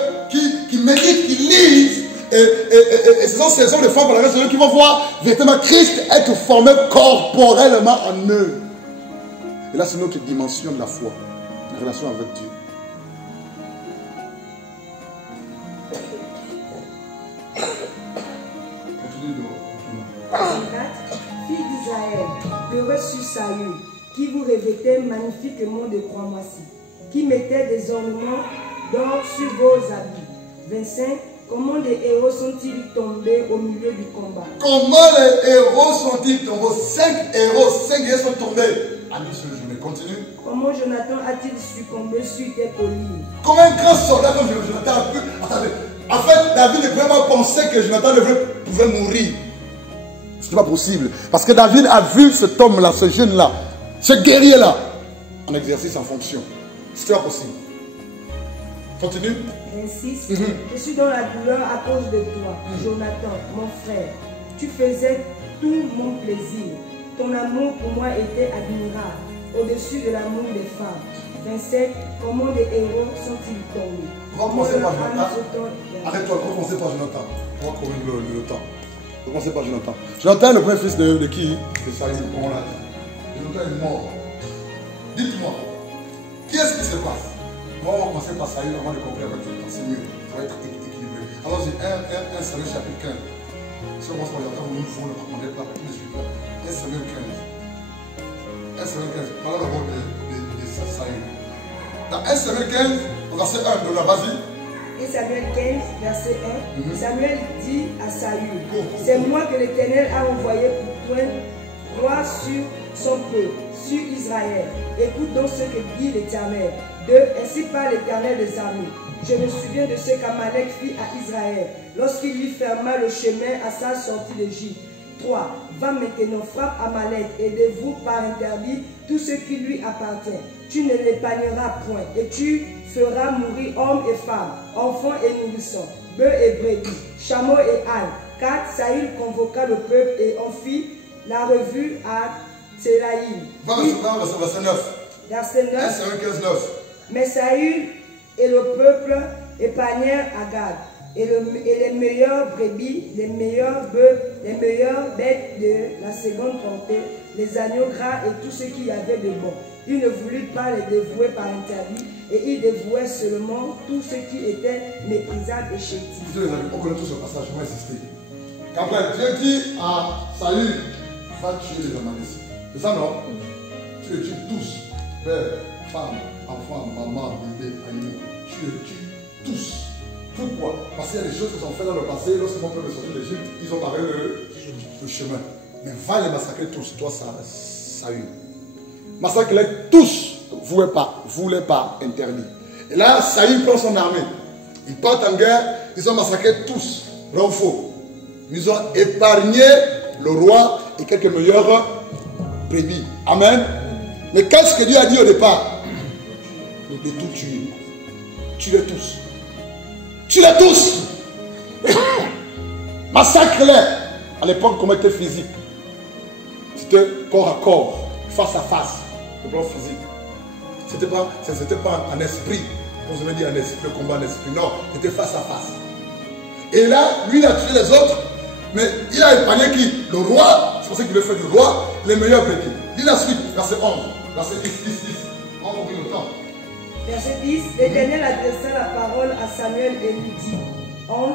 qui méditent, qui lisent, et ce sont ces hommes et les femmes, par la grâce de Dieu, qui vont voir véritablement Christ être formé corporellement en eux. Et là, c'est notre dimension de la foi, la relation avec Dieu. Fille d'Israël, heureux sur Saül, qui vous revêtait magnifiquement de croix moisis, qui mettait des ornements d'or sur vos habits. 25. Comment des héros sont-ils tombés au milieu du combat? Comment les héros sont-ils tombés? 5 héros sont tombés. Allez sur le journée, continue. Comment Jonathan a-t-il succombé sur tes collines? Comment un grand soldat comme Jonathan a pu... Attendez. En fait, David ne pouvait pas penser que Jonathan pouvait mourir. Ce n'est pas possible. Parce que David a vu cet homme-là, ce jeune-là, ce guerrier-là, en exercice, en fonction. Ce n'est pas possible. Continue. 26. Je suis dans la douleur à cause de toi, Jonathan, mon frère. Tu faisais tout mon plaisir. Ton amour pour moi était admirable, au-dessus de l'amour des femmes. 27. Comment des héros sont-ils tombés? On va commencer par Jonathan. Arrête-toi, on va commencer par Jonathan. On va courir le temps. On va commencer par Jonathan. Jonathan est le premier fils de qui? De Saül, comme on l'a dit. Jonathan est mort. Dites-moi, qu'est-ce qui se passe? On va commencer par Saül avant de comprendre avec Jonathan. C'est mieux. Ça va être équilibré. Alors, j'ai 1 Samuel chapitre 15. Si on commence par Jonathan, nous faut le raconter là tout de suite. 1 Samuel 15. 1 Samuel 15. Voilà le rôle de Saül. Dans 1 Samuel 15, verset 1 de la base. 1 Samuel 15, verset 1. Samuel dit à Saül, c'est moi que l'Éternel a envoyé pour toi, roi sur son peuple, sur Israël. Écoute donc ce que dit l'Éternel. 2. Ainsi parle l'Éternel des armées. Je me souviens de ce qu'Amalek fit à Israël, lorsqu'il lui ferma le chemin à sa sortie d'Égypte. 3. Va maintenant, frappe Amalek et dévoue par interdit tout ce qui lui appartient. Tu ne l'épargneras point, et tu feras mourir hommes et femmes, enfants et nourrissons, bœufs et brebis, chameaux et ânes. 4. Saül convoqua le peuple et en fit la revue à Tsélaïm. Verset 9. Verset 9. 1 Samuel 15, 9. Mais Saül Et le peuple épargnèrent Agag. Et les meilleures brebis, les meilleurs bœufs, les meilleures bêtes de la seconde portée, les agneaux gras et tout ce qu'il y avait de bon. Ils ne voulurent pas les dévouer par interdit, et ils dévouaient seulement tout ce qui était méprisable et chétif. On connaît tout ce passage, je vais insister. Qu'après, Dieu dit à Saül, va tuer les Amalécites. C'est ça, non? Tu les tues tous, père, femme, enfant, maman, bébé, animaux. Tu les tues tous. Pourquoi? Parce qu'il y a des choses qui sont faites dans le passé, lorsque mon peuple est sorti d'Égypte, ils ont barré le chemin. Mais va les massacrer tous, toi, Saül. Massacre-les tous, voulez pas interdit. Et là, Saül prend son armée. Ils partent en guerre, ils ont massacré tous, vrai ou faux. Ils ont épargné le roi et quelques meilleurs brebis. Amen. Mais qu'est-ce que Dieu a dit au départ? De tout tuer. Tuez-les tous. Tuez-les tous. Massacre-les. À l'époque, comment était physique? C'était corps à corps, face à face, le plan physique. C'était pas en esprit. On se dit en esprit, le combat en esprit. Non, c'était face à face. Et là, lui, il a tué les autres, mais il a épargné qui? Le roi. C'est pour ça qu'il veut faire du roi les meilleurs brebis. Dis la suite, verset 11, verset 10. On oublie le temps. Verset 10, l'Éternel adressa la parole à Samuel et lui dit, 11,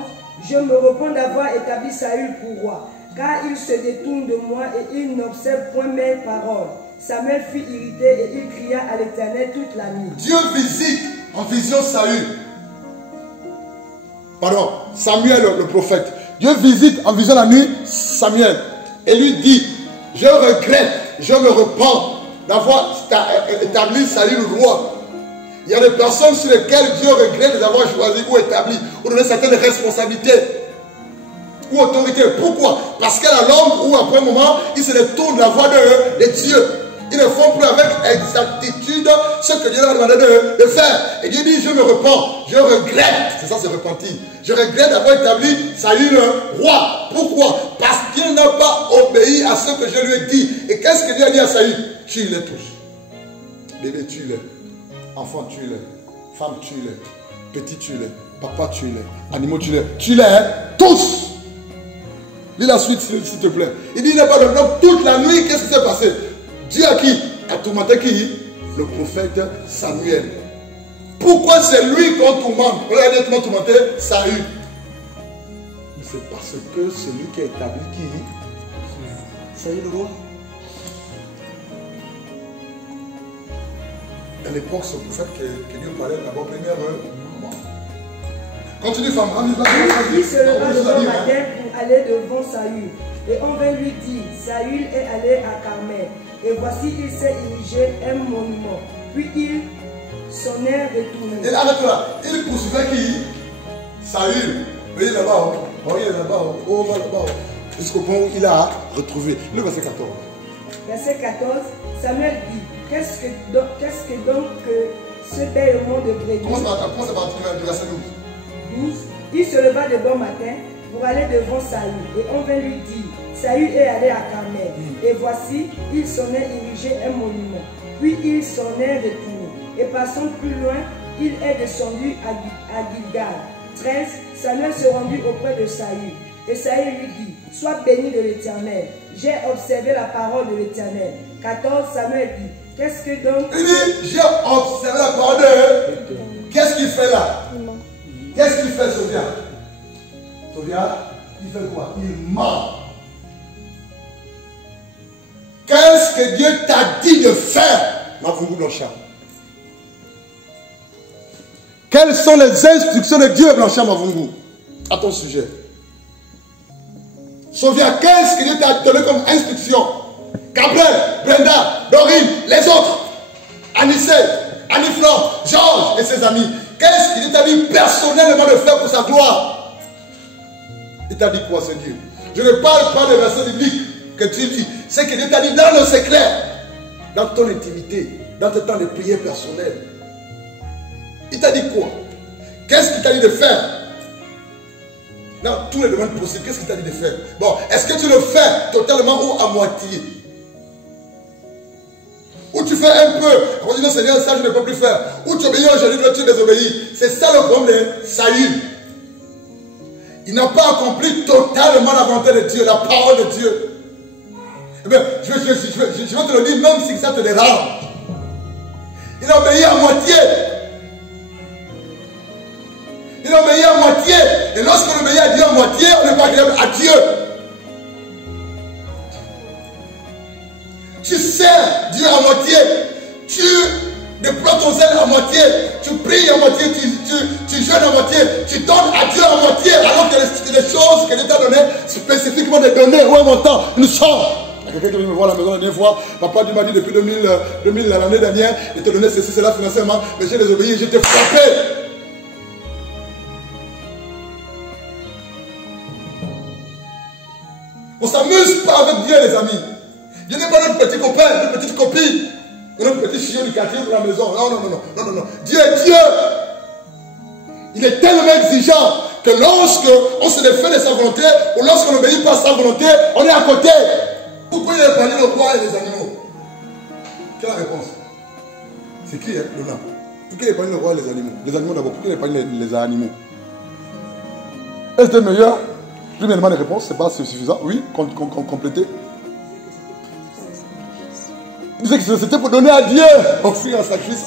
je me repens d'avoir établi Saül pour roi, car il se détourne de moi et il n'observe point mes paroles. Samuel fut irrité et il cria à l'Éternel toute la nuit. Dieu visite en vision Saül. Pardon, Samuel le prophète. Dieu visite en vision la nuit Samuel et lui dit, je regrette, je me repens d'avoir établi Saül roi. Il y a des personnes sur lesquelles Dieu regrette de les avoir choisies ou établies, ou donné certaines responsabilités ou autorités. Pourquoi? Parce qu'à la longue ou après un moment, ils se détournent de la voie de Dieu. Ils ne font plus avec exactitude ce que Dieu leur a demandé de faire. Et Dieu dit, je me repens, je regrette. C'est ça, c'est repentir. Je regrette d'avoir établi Saül roi. Pourquoi? Parce qu'il n'a pas obéi à ce que je lui ai dit. Et qu'est-ce que Dieu a dit à Saül? Tue-les tous. Bébé, tue-les. Enfants, tue-les. Femmes, tue-les. Petits, tue-les. Papa, tue-les. Animaux, tue-les. Tue-les, tous. Lis la suite, s'il te plaît. Il dit, il n'a pas de bloc toute la nuit. Qu'est-ce qui s'est passé? Dieu a qui? A tourmenté qui? Le prophète Samuel. Pourquoi c'est lui qu'on tourmente? On a directement tourmenté Saül. C'est parce que c'est lui qui a établi qui? Saül le roi. À l'époque, c'est pour ça que Dieu parlait d'abord premièrement. Continue, femme. Il se leva devant matin pour aller devant Saül. Et on vint lui dire, Saül est allé à Carmel. Et voici, il s'est érigé un monument. Puis il s'en est retourné. Et arrête là. Il poursuivait qui? Saül. Voyez là-bas. Voyez là-bas. Oh, là-bas. Jusqu'au point où il a retrouvé. Le verset 14. Verset 14. Samuel dit, qu'est-ce que donc que ce bêlement de brebis? Comment ça va du verset 12? 12. Il se leva de bon matin pour aller devant Saül. Et on vint lui dire, Saül est allé à Carmel. Et voici, il s'en est érigé un monument. Puis il s'en est retourné. Et passant plus loin, il est descendu à Gilgal. 13. Samuel se rendit auprès de Saül. Et Saül lui dit, sois béni de l'Éternel. J'ai observé la parole de l'Éternel. 14. Samuel dit, qu'est-ce que donc... Il dit, j'ai observé la parole de... Qu'est-ce qu'il fait là? Qu'est-ce qu'il fait, Sophia? Sophia, il fait quoi? Il ment. Qu'est-ce que Dieu t'a dit de faire, Mavungu Blanchard? Quelles sont les instructions de Dieu, Blanchard Mavungu, à ton sujet? Sophia, qu'est-ce que Dieu t'a donné comme instruction? Gabriel, Brenda, Dorine, les autres, Anissé, Annie-Flore, Georges et ses amis. Qu'est-ce que Dieu t'a dit personnellement de faire pour sa gloire? Il t'a dit quoi, ce Dieu? Je ne parle pas de versets bibliques que tu lis. C'est que Dieu t'a dit dans le secret, dans ton intimité, dans tes temps de prière personnelle. Il t'a dit quoi? Qu'est-ce qu'il t'a dit de faire? Dans tous les domaines possibles, qu'est-ce qu'il t'a dit de faire? Bon, est-ce que tu le fais totalement ou à moitié? Ou tu fais un peu, après tu dis non Seigneur, ça je ne peux plus faire. Ou tu obéis aujourd'hui, tu désobéis. C'est ça le problème de Saül. Il n'a pas accompli totalement la volonté de Dieu, la parole de Dieu. Eh bien, je vais te le dire, même si ça te dérange. Il a obéi à moitié. Il a obéi à moitié. Et lorsqu'on obéit à Dieu à moitié, on n'est pas agréable à Dieu. Tu sers Dieu à moitié. Tu déploies ton zèle à moitié. Tu pries à moitié. Tu jeûnes à moitié. Tu donnes à Dieu à moitié. Alors que les choses que Dieu t'a données, spécifiquement des données, où est mon temps? Une chambre. Il y a quelqu'un qui vient me voir à la maison la dernière fois. Papa, tu m'as dit depuis 2000 l'année dernière, il te donnait ceci, cela financièrement. Mais j'ai désobéi et je t'ai frappé. On ne s'amuse pas avec Dieu, les amis. Dieu n'est pas notre petit copain, notre petite copine, ou notre petit chien du quartier de la maison. Non, non, non, non, non, non, non. Dieu est Dieu. Il est tellement exigeant que lorsque on se défait de sa volonté, ou lorsqu'on n'obéit pas à sa volonté, on est à côté. Pourquoi il a épargné le roi et les animaux? Quelle est la réponse? C'est qui, hein, Lona? Pourquoi il a épargné le roi et les animaux? Les animaux d'abord, pourquoi il a épargné les animaux? Est-ce que meilleur? Premièrement, les réponses, c'est pas suffisant. Oui, compléter. Il disait que c'était pour donner à Dieu, offrir un sacrifice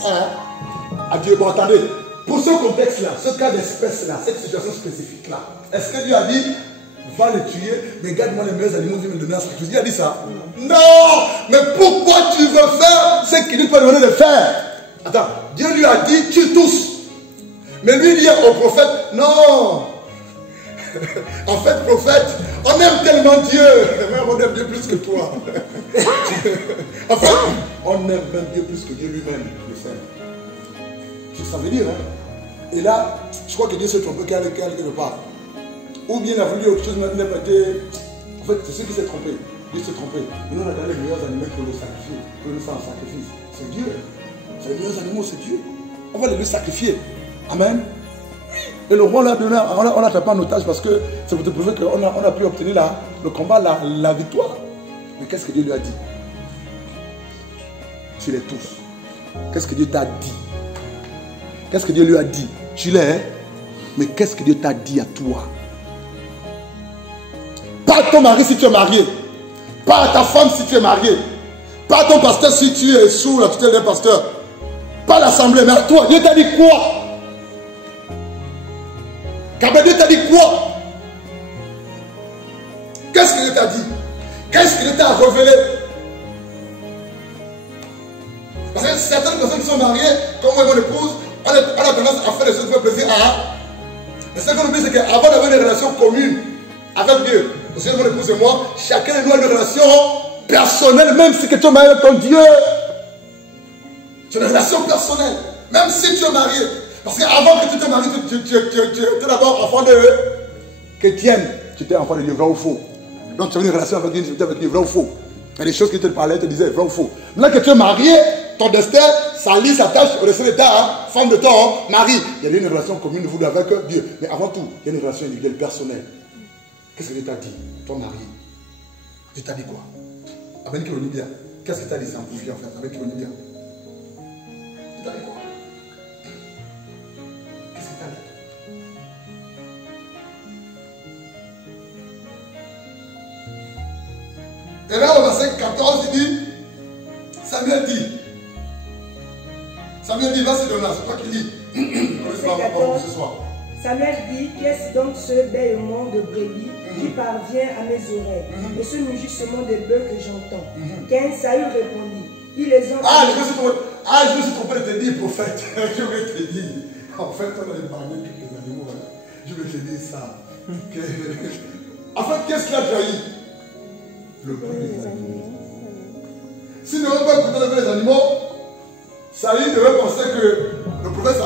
à Dieu. Bon, attendez, pour ce contexte-là, ce cas d'espèce-là, cette situation spécifique-là, est-ce que Dieu a dit, va le tuer, mais garde-moi les meilleurs animaux, viens me donner un sacrifice? Il a dit ça? Non! Mais pourquoi tu veux faire ce qu'il t'a demandé de faire? Attends, Dieu lui a dit, tue tous. Mais lui dit au prophète, non! En fait, prophète, on aime tellement Dieu, même on aime Dieu plus que toi. En fait, on aime même Dieu plus que Dieu lui-même, le Seigneur. C'est ça veut dire, hein? Et là, je crois que Dieu s'est trompé quelque part. Ou bien il a voulu autre chose, n'a pas été. En fait, c'est ce qui s'est trompé. Dieu s'est trompé. Mais nous, on a gardé les meilleurs animaux pour le sacrifier, pour nous faire un sacrifice. C'est Dieu. C'est les meilleurs animaux, c'est Dieu. On va les lui sacrifier. Amen. Et le roi l'a donné, on l'a tapé en otage parce que c'est pour te prouver qu'on a pu obtenir le combat, la victoire. Mais qu'est-ce que Dieu lui a dit? Tu les tous. Qu'est-ce que Dieu t'a dit? Qu'est-ce que Dieu lui a dit? Tu l'es, hein? Mais qu'est-ce que Dieu t'a dit à toi? Pas à ton mari si tu es marié. Pas à ta femme si tu es marié. Pas à ton pasteur si tu es sous la tutelle d'un pasteur. Pas à l'assemblée, mais à toi. Dieu t'a dit quoi? Car Dieu t'a dit quoi? Qu'est-ce que Dieu t'a dit? Qu'est-ce que Dieu t'a révélé? Parce que certaines personnes qui sont mariées, comme moi et mon épouse, on a tendance à faire des choses qui font plaisir à. Mais ce qu'on oublie, c'est qu'avant d'avoir une relation commune avec Dieu, parce que mon épouse et moi, chacun de nous a une relation personnelle, même si tu es marié avec ton Dieu. C'est une relation personnelle, même si tu es marié. Parce qu'avant que tu te maries, tu es d'abord enfant de chrétienne. Tu étais enfant de Dieu, vrai ou faux. Donc tu avais une relation avec Dieu, tu étais avec Dieu, vrai ou faux. Il y a des choses qui te parlaient, te disaient, vrai ou faux. Maintenant que tu es marié, ton destin s'allie, s'attache au destin de ta femme, de ton mari. Il y a une relation commune de vous avec Dieu. Mais avant tout, il y a une relation individuelle, personnelle. Qu'est-ce que Dieu t'a dit, ton mari? Dieu t'a dit quoi? Avec qui on dit bien. Qu'est-ce que tu as dit, c'est un profil en fait, avec qui on dit bien. Dieu t'a dit quoi? Et là, au verset 14, il dit, Samuel dit, va se donner, c'est toi qui dis. Ce soir. Samuel dit, qu'est-ce donc ce bêlement de brebis qui parvient à mes oreilles et ce mugissement des bœufs que j'entends? Qu'un Saül répondit, ils les ont... je me suis trompé de te dire, prophète. Je vais te dire. En fait, on a parlé de quelques animaux. Je vais te dire ça. En fait, qu'est-ce qu'il a trahi? Le bruit des animaux. S'il n'aurait pas écouté le bruit des animaux, Saül devait penser que le prophète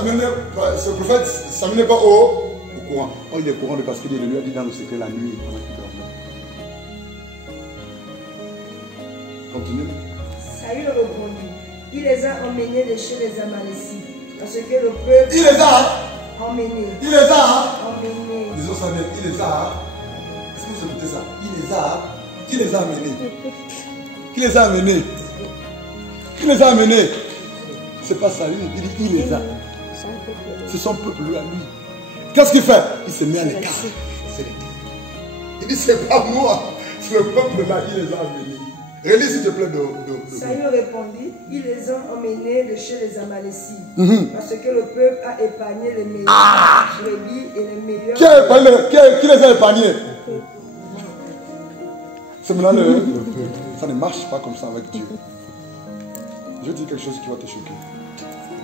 Samuel n'est pas au courant. Oh, il est au courant de parce qu'il lui a dit dans le secret la nuit. Continue. Saül répondit, il les a emmenés de chez les Amalécites, parce que le peuple... Il les a emmenés. Il les a emmenés. Disons Samuel, il les a. Est-ce que vous écoutez ça? Il les a. Qui les a amenés? Qui les a amenés? Qui les a amenés? C'est pas ça, il les a. C'est son peuple, lui à lui. Qu'est-ce qu'il fait? Il se met à l'écart. Il dit, c'est pas moi, c'est le peuple là qui les a amenés. Relis s'il te plaît Saül répondit, ils les ont emmenés de chez les Amalécites, parce que le peuple a épargné les meilleurs brebis et les meilleurs... Qui les a épargnés? C'est maintenant le peuple. Ça ne marche pas comme ça avec Dieu. Je vais dire quelque chose qui va te choquer.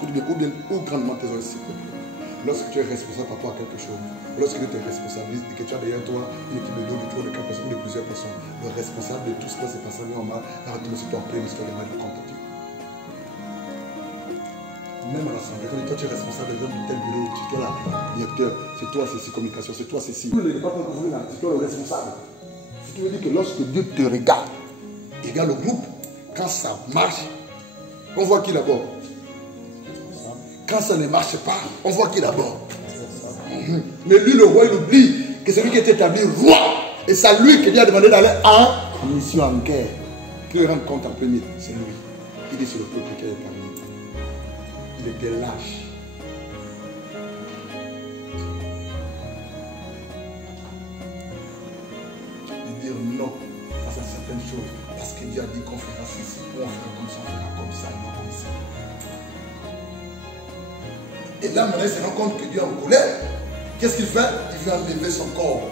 Ou grandement tes oreilles, s'il te plaît. Lorsque tu es responsable par rapport à quelque chose, lorsque tu te responsabilises et que tu as derrière toi une équipe de 2, de 3, de 4 personnes ou de plusieurs personnes, le responsable de tout ce qui s'est passé en mal va retomber sur toi en pleine histoire de mal de compte à Dieu. Même à l'assemblée, quand toi tu es responsable de tel bureau, c'est toi là, directeur, c'est toi ceci, communication, c'est toi ceci. C'est toi le responsable. Ce qui veut dire que lorsque Dieu te regarde, il regarde le groupe, quand ça marche, on voit qui d'abord. Quand ça ne marche pas, on voit qui d'abord. Mais lui, le roi, il oublie que c'est lui qui est établi roi. Et c'est lui qui lui a demandé d'aller en mission, en guerre. Qui le rend compte en premier, c'est lui. Il dit c'est le peuple qui est établi. Il était lâche. Il dit non à certaines choses. Parce que Dieu a dit qu'on fera ceci, on fera comme ça, on fera comme ça, et non comme ça. Et là, maintenant, il se rend compte que Dieu est en colère. Qu'est-ce qu'il fait? Il veut enlever son corps.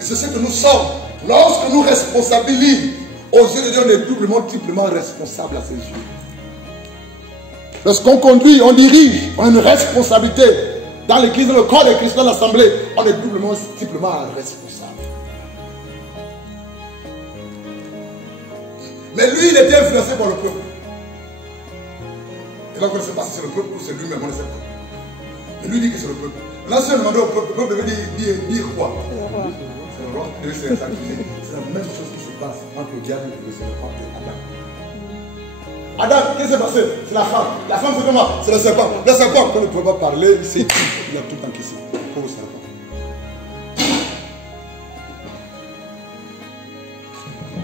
Et c'est ce que nous sommes. Lorsque nous responsabilisons, aux yeux de Dieu, on est doublement, triplement responsable à ses yeux. Lorsqu'on conduit, on dirige, on a une responsabilité. Dans l'église, dans le corps de Christ, dans l'assemblée, on est doublement, triplement responsable. Mais lui, il était influencé par le peuple. Et donc on ne sait pas si c'est le peuple ou c'est lui-même, on ne sait pas. Mais lui dit que c'est le peuple. Là, si on demandait au peuple, le peuple devait dire quoi? C'est le roi. C'est la même chose qui se passe entre le diable et le serpent et Adam. Adam, qu'est-ce qui s'est passé? C'est la femme. La femme, c'est comment? C'est le serpent. Le serpent, quand il ne pouvait pas parler, il s'est dit, il a tout encaissé. Pauvre serpent.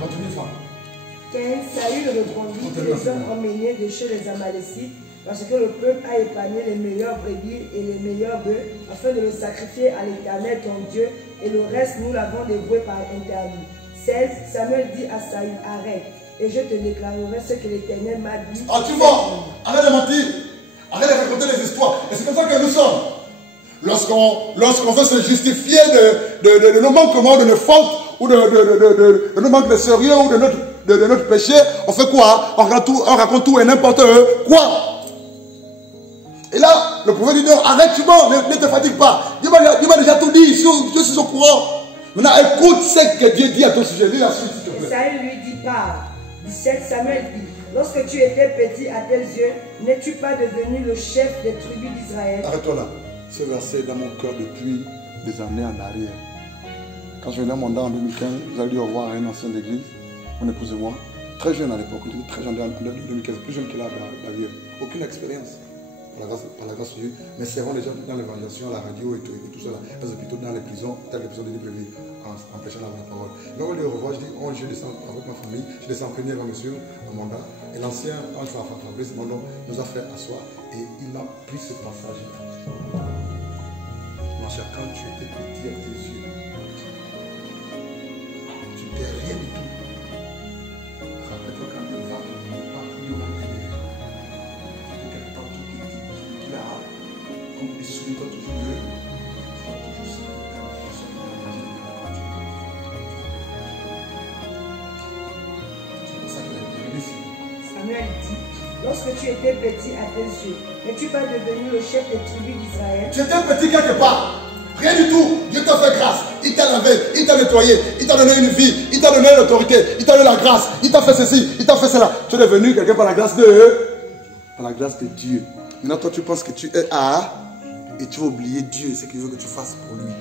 Continue, femme. Saül répondit, ils les ont emmenés de chez les Amalécites, parce que le peuple a épargné les meilleurs brebis et les meilleurs bœufs, afin de le sacrifier à l'Éternel ton Dieu, et le reste nous l'avons dévoué par interdit. 16. Samuel dit à Saül, arrête, et je te déclarerai ce que l'Éternel m'a dit. Ah, tu vois, arrête de mentir, arrête de raconter des histoires. Et c'est comme ça que nous sommes. Lorsqu'on veut se justifier de nos manquements, de nos fautes, ou de nos manques de sérieux, ou de notre péché, on fait quoi? On raconte tout et n'importe quoi. Et là, le prophète dit non, arrête, tu mens, ne te fatigue pas. Dieu m'a déjà tout dit, je suis au courant. Maintenant, écoute ce que Dieu dit à ton sujet. Lis la suite, s'il te plaît. Saül lui dit, parle. 17. Samuel dit, lorsque tu étais petit à tes yeux, n'es-tu pas devenu le chef des tribus d'Israël? Arrête-toi là. Ce verset est dans mon cœur depuis des années en arrière. Quand je venais à Monda en 2015, vous allez au revoir à un ancien d'église, mon épouse et moi, très jeune à l'époque, très jeune en 2015, plus jeune que là, David. Aucune expérience. Par la grâce de Dieu, mais servant les gens dans l'évangélisation, la radio et tout ça, dans les hôpitaux, dans les prisons, dans les prisons de Libreville, en prêchant la parole. Mais on le revoit, je dis, je descends avec ma famille, je descends en premier avant monsieur, en mandat, et l'ancien, Fabrice Mondo, nous a fait asseoir, et il m'a pris ce passage. Mon cher, quand tu étais petit à tes yeux, tu n'étais rien du tout. Rappelle-toi quand Dieu va te donner, pas plus loin que et souviens-toi toujours de Samuel dit, lorsque tu étais petit à tes yeux, n'es-tu pas devenu le chef des tribus d'Israël? Tu étais petit quelque part. Rien du tout. Dieu t'a fait grâce. Il t'a lavé, il t'a nettoyé, il t'a donné une vie, il t'a donné l'autorité, il t'a donné la grâce, il t'a fait ceci, il t'a fait cela. Tu es devenu quelqu'un par la grâce de Dieu. Maintenant, toi, tu penses que tu es et tu vas oublier Dieu, ce qu'il veut que tu fasses pour lui.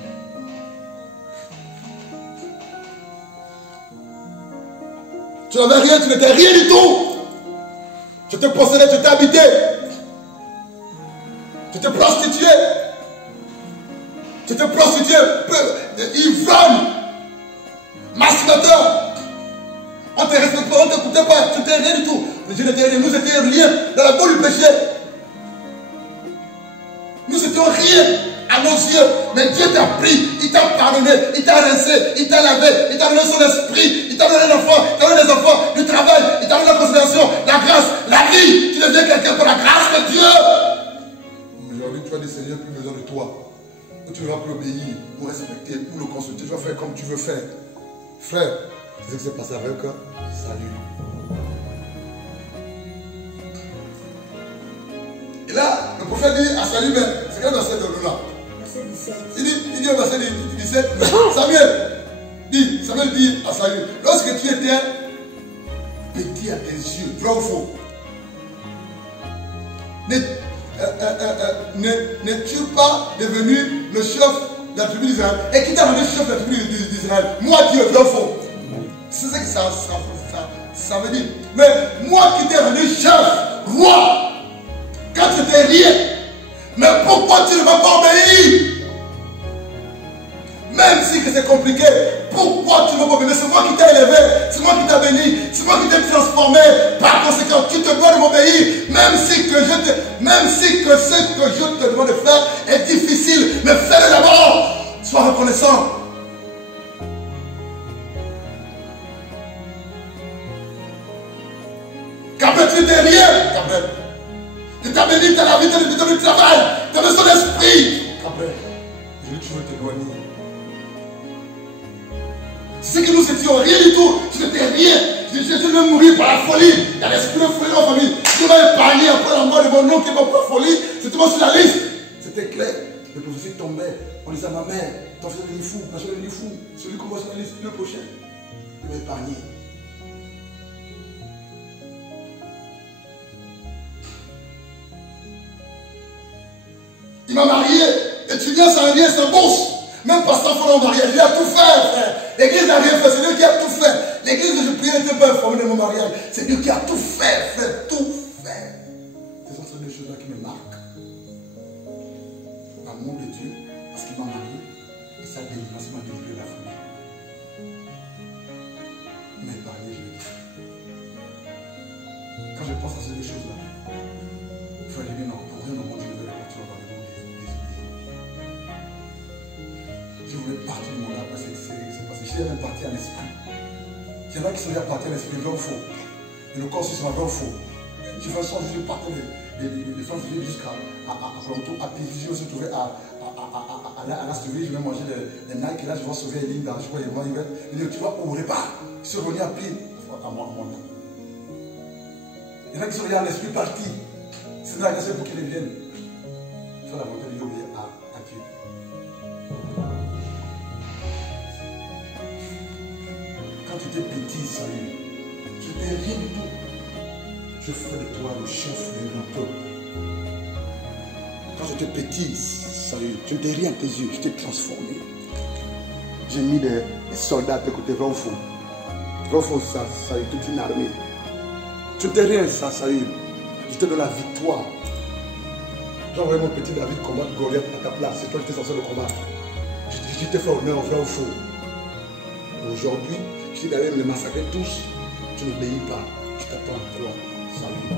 Tu n'avais rien, tu n'étais rien du tout. Tu te possédais, tu t'es habité. Tu t'es prostitué. Tu t'es prostitué, ivrogne, macinateur. On ne te respectait pas, on ne t'écoutait pas, tu n'étais rien du tout. Dieu n'était rien. Nous n'étions rien dans la boue du péché. Nous n'étions rien à nos yeux. Mais Dieu t'a pris, il t'a pardonné, il t'a rincé, il t'a lavé, il t'a donné son esprit, il t'a donné l'enfant, il t'a donné des enfants, du travail, il t'a donné la considération, la grâce, la vie. Tu deviens quelqu'un par la grâce de Dieu. Aujourd'hui, tu vas dire Seigneur, plus besoin de toi. Tu ne vas plus obéir, pour respecter, pour le consulter. Tu vas faire comme tu veux faire. Frère, c'est ce qui s'est passé avec Saül. Et là, le prophète dit à Saül, mais c'est quel verset de là? Verset 17. Il dit au verset 17, Samuel dit à Saül, lorsque tu étais petit à tes yeux, vrai ou faux, n'es-tu pas devenu le chef de la tribu d'Israël? Et qui t'a rendu chef de la tribu d'Israël? Moi, Dieu, vrai ou faux? C'est ça que ça veut dire. Mais moi qui t'ai rendu chef, roi, quand tu n'étais rien, mais pourquoi tu ne vas pas obéir? Même si c'est compliqué, pourquoi tu ne vas pas obéir? C'est moi qui t'ai élevé, c'est moi qui t'ai béni, c'est moi qui t'ai transformé. Par conséquent, tu te dois de m'obéir, même si ce que je te demande de faire est difficile, mais fais-le d'abord. Sois reconnaissant. Gabriel, tu n'es rien, Gabriel. Tu t'as béni, tu as la vie, tu as donné du travail, tu as donné son esprit. Gabriel, je veux t'éloigner. C'est que nous étions rien du tout. Je n'étais rien. Je devais mourir par la folie. Il y a l'esprit de folie en famille. Je m'avais épargné après la mort de mon oncle qui m'a pour la folie. C'était moi sur la liste. C'était clair. Le prophétie tombait. On disait à ma mère, ton fils est fou, ma soeur est fou. Celui qu'on voit sur la liste, le prochain. Je m'avais épargné. Il m'a marié, étudiant sans rien, sans bourse. Même pas 100 francs en mariage, il a tout fait, frère. L'église n'a rien fait, c'est Dieu qui a tout fait. L'église où je priais n'était pas informée de mon mariage. C'est Dieu qui a tout fait, frère, tout fait. Ce sont ces deux choses-là qui me marquent. L'amour de Dieu, parce qu'il m'a marié, et sa délivrance m'a délivré la famille. Il m'a épargné, je le dis. Quand je pense à ces deux choses-là, frère, je dis non, pour rien au monde, je ne veux pas partir dans le monde des Je voulais partir du monde après c'est passé. Je suis même parti à l'esprit. Il y en a qui sont déjà partis à l'esprit, vrai ou faux. Et le corps aussi, c'est vrai ou faux. J'ai fait un sens, je suis parti de France jusqu'à Toronto, à Pizzi, je me suis trouvé à la Slovée, je vais manger des Nike, et là je vais sauver les lignes dans je crois, il dit, tu vas au repas. Je suis revenu à pied. À mon nom. Il y en a qui sont déjà à l'esprit parti. C'est là que c'est pour qu'ils viennent. Faire la volonté de Dieu à Dieu. Quand tu étais petit, Saül, tu n'étais rien du tout. Je ferai de toi le chef de mon peuple. Quand j'étais petit, Saül, tu n'étais rien à tes yeux, je t'ai transformé. J'ai mis des soldats à tes côtés, vrai ou faux? Vrai ou faux, ça, Saül, toute une armée. Tu n'étais rien, ça, Saül. J'étais de la victoire. J'ai envoyé mon petit David combattre Goliath à ta place. C'est toi qui étais censé le combattre. Je t'ai fait honneur, vrai ou faux? Aujourd'hui, si d'aller me les massacrer tous, tu n'obéis pas. Je t'attends à toi, Saül.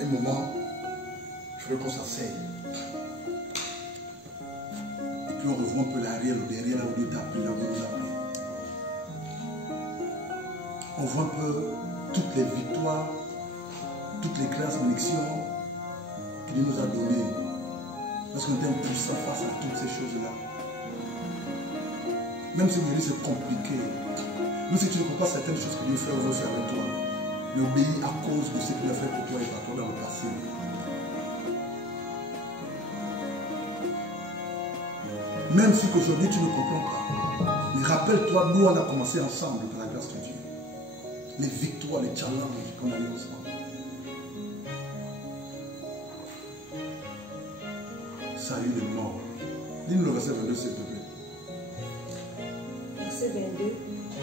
Un moment, je veux qu'on s'asseye. Et puis on revoit un peu l'arrière, le derrière, là où Dieu t'a appris, là où Dieu nous a appris. On voit un peu toutes les victoires, toutes les grâces, bénédictions qu'il nous a données. Parce qu'on était impuissant face à toutes ces choses-là. Même si aujourd'hui c'est compliqué, même si tu ne comprends pas certaines choses que Dieu fait ou veut faire avec toi, mais obéis à cause de ce qu'il a fait pour toi et par toi dans le passé. Même si qu'aujourd'hui tu ne comprends pas, mais rappelle-toi d'où on a commencé ensemble par la grâce de Dieu. Les victoires, les challenges qu'on a eu ensemble. Saül est mort. Dis-nous le verset 22, s'il te plaît. Verset 22.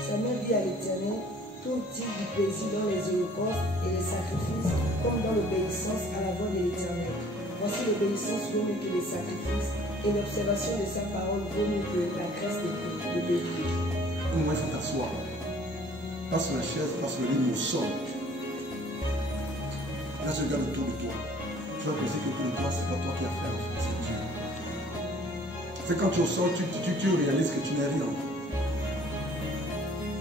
Samuel dit à l'Éternel, tout type du plaisir dans les holocaustes et les sacrifices, comme dans l'obéissance à la voix de l'Éternel. Voici l'obéissance vaut mieux que les sacrifices, et l'observation de sa parole vaut mieux que la graisse de bélier. Au moment où il faut t'asseoir. Pas sur la chaise, pas sur le lit, mais au sol. Là, tu regardes autour de toi. Tu vas penser que autour de toi, c'est pas toi qui as fait, en fait, c'est Dieu. C'est quand tu es au sol, tu réalises que tu n'es rien.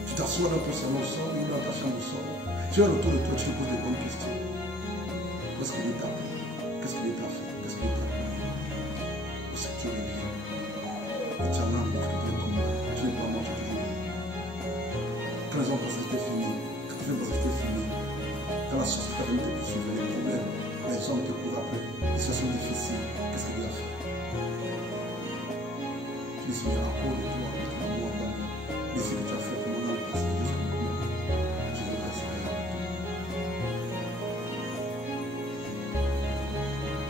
Tu t'assois dans ton salon au sol ou dans ta chambre au sol. Tu regardes autour de toi, tu te poses des bonnes questions. Qu'est-ce que Dieu t'a fait? Qu'est-ce que Dieu t'a fait? Qu'est-ce que Dieu t'a fait? Où est-ce que tu reviens? Et tu as l'âme de quelqu'un comme moi. Tu n'es pas mort, tu es toujours là. Quand les gens pensent que c'était fini, quand tu fais penser que c'était fini, quand la société t'a donné tes poursuivre, les problèmes, les hommes te courent après, les situations difficiles, qu'est-ce que Dieu a fait? Tu dis, Seigneur, à cause de toi, de ton amour envers moi, mais ce que tu as fait pour mon âme, parce que jusqu'à maintenant, je veux persévérer avec toi.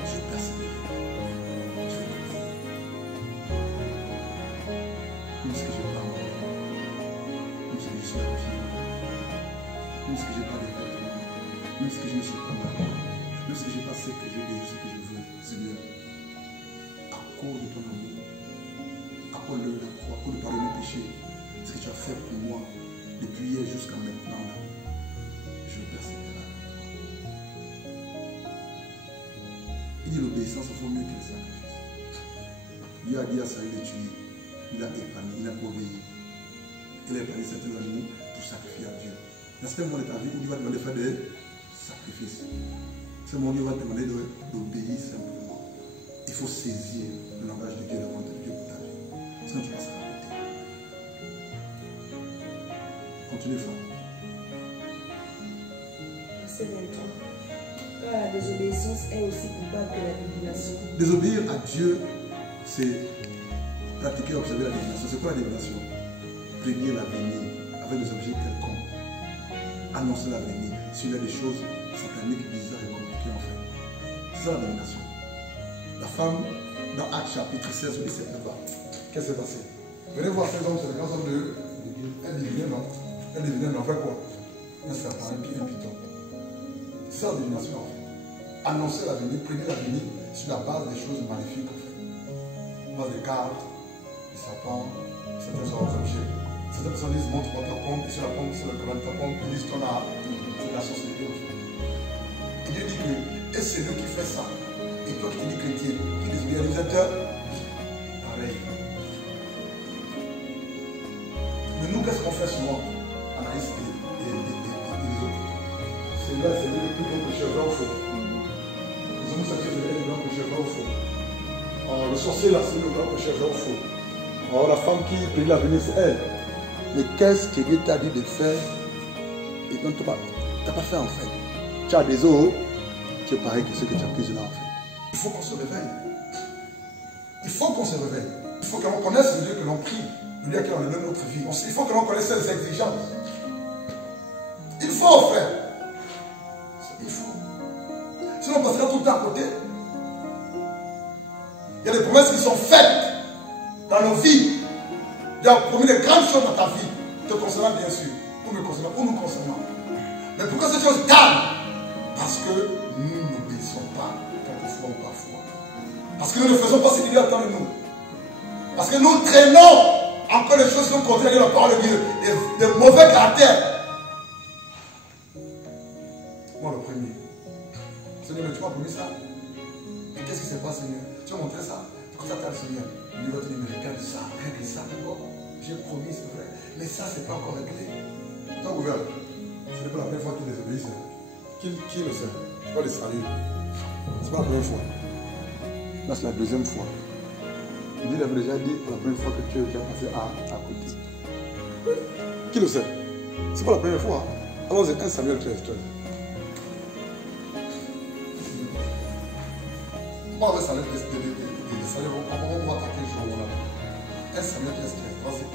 Je veux persévérer. Je vais t'obéir. Même ce que je n'ai pas envie, même ce que je suis confiant, même ce que je n'ai pas de vêtements, même ce que je ne suis pas malade, même ce que je n'ai pas ce que je veux, ce que je veux, Seigneur, à cause de ton amour, à cause de la croix, à cause de pardonner mes péchés, ce que tu as fait pour moi, depuis hier jusqu'à maintenant, là, je veux persévérer avec toi. Il dit l'obéissance vaut mieux que le sacrifice. Dieu a dit à Saül de tuer, il a épargné, il n'a pas obéi. Il a épargné certains animaux pour sacrifier à Dieu. Dans certains moments de ta vie où Dieu va te demander de faire des sacrifices. C'est le moment où Dieu va te demander d'obéir simplement. Il faut saisir le langage de Dieu, la volonté de Dieu pour ta vie. Sinon tu passeras à côté. Continue, femme. Verset 23. Car la désobéissance est aussi coupable que la divination. Désobéir à Dieu, c'est pratiquer et observer la divination. C'est quoi la divination? Prédire l'avenir avec des objets quelconques. Annoncer l'avenir. S'il y a des choses sataniques, bizarres et compliquées en fait. C'est ça la divination. La femme, dans Actes chapitre 16 ou 17, là-bas, qu'est-ce qui s'est passé? Venez voir ces hommes, c'est les grands hommes de. Elle divinait, non? Elle divinait, mais en fait quoi? Un serpent, un python. C'est ça la divination en fait. Annoncer l'avenir, prédire l'avenir sur la base des choses magnifiques en fait. Dans des cartes, des serpents, certains objets. Certaines personnes disent montre-moi ta pompe, et sur la pompe, c'est le canal de ta pompe, ils disent qu'on a la société en fait. Et Dieu dit que, et c'est lui qui fait ça. Et toi qui dis chrétien, qui dis réalisateur, pareil. Mais nous, qu'est-ce qu'on fait souvent, Anaïs et les autres? C'est là, c'est lui le plus grand pécheur, vrai ou faux? Les homosexuels, c'est le grand pécheur, vrai ou faux? Le sorcier, là, c'est le grand pécheur, vrai ou faux? Alors la femme qui prédit l'avenir, c'est elle. Mais qu'est-ce que Dieu t'a dit de faire et donc tu n'as pas fait en fait? Tu as des os, tu es pareil que ceux que tu as pris là en fait. Il faut qu'on se réveille. Il faut qu'on se réveille. Il faut que l'on connaisse le Dieu que l'on prie, le Dieu qui a donné notre vie. Il faut que l'on connaisse ses exigences. Il faut, frère. Il faut. Sinon, on passera tout le temps à côté. Il y a des promesses qui sont faites dans nos vies. Il y a promis de grandes choses dans ta vie, te concernant bien sûr, ou me concernant, ou nous concernant. Mais pourquoi ces choses tardent? Parce que nous n'obéissons pas, quelquefois ou parfois. Parce que nous ne faisons pas ce qu'il y a attend de nous. Parce que nous traînons encore les choses qui nous contiennent la parole de Dieu, des mauvais caractères. Moi le premier. Seigneur, mais tu m'as promis ça. Et qu'est-ce qui se passe, Seigneur? Tu m'as montré ça. Pourquoi ça t'a, Seigneur? Il va te dire, mais regarde ça, règle ça d'abord. J'ai promis, c'est vrai. Mais ça, c'est pas encore réglé. Ton gouverne, ce n'est pas la première fois qu'il désobéit. Qui le sait? C'est pas le salut. C'est pas la première fois. Là, c'est la deuxième fois. Il avait déjà dit la première fois que tu as passé à côté. Qui le sait? C'est pas la première fois. Alors, c'est 1 Samuel 13. Moi, avec Samuel 13, on va attaquer le jour là. 1 Samuel 13, vas-y.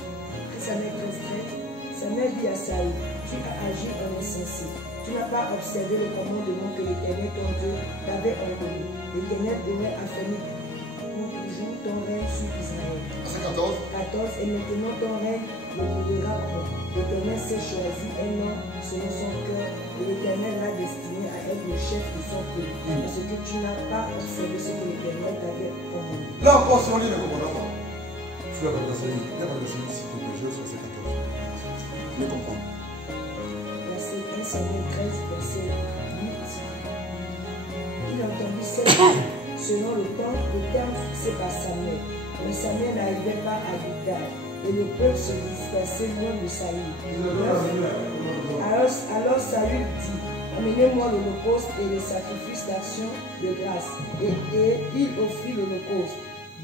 Samuel 13, Samuel dit à Saül, tu as agi en insensé. Tu n'as pas observé le commandement que l'Éternel, ton Dieu, t'avait ordonné. L'Éternel demeure affermi pour toujours ton règne sur Israël. Verset 14. 14. Et maintenant ton règne demeurera point. L'Éternel s'est choisi un homme selon son cœur. Et l'Éternel l'a destiné à être le chef de son pays. Parce que tu n'as pas observé ce que l'Éternel t'avait commandé. Là encore, si on lit le commandement, il faut la passer ici, pour que je verset 14. Je vais comprendre. Verset 1 Samuel 13, verset 8. il entendit cette voix, selon le terme fixé par Samuel. Mais Samuel n'arrivait pas à Gilgal, et le peuple se dispersait loin de Saül. Alors Saül dit, amenez-moi l'holocauste et les sacrifices d'action de grâce. Et il offrit l'holocauste.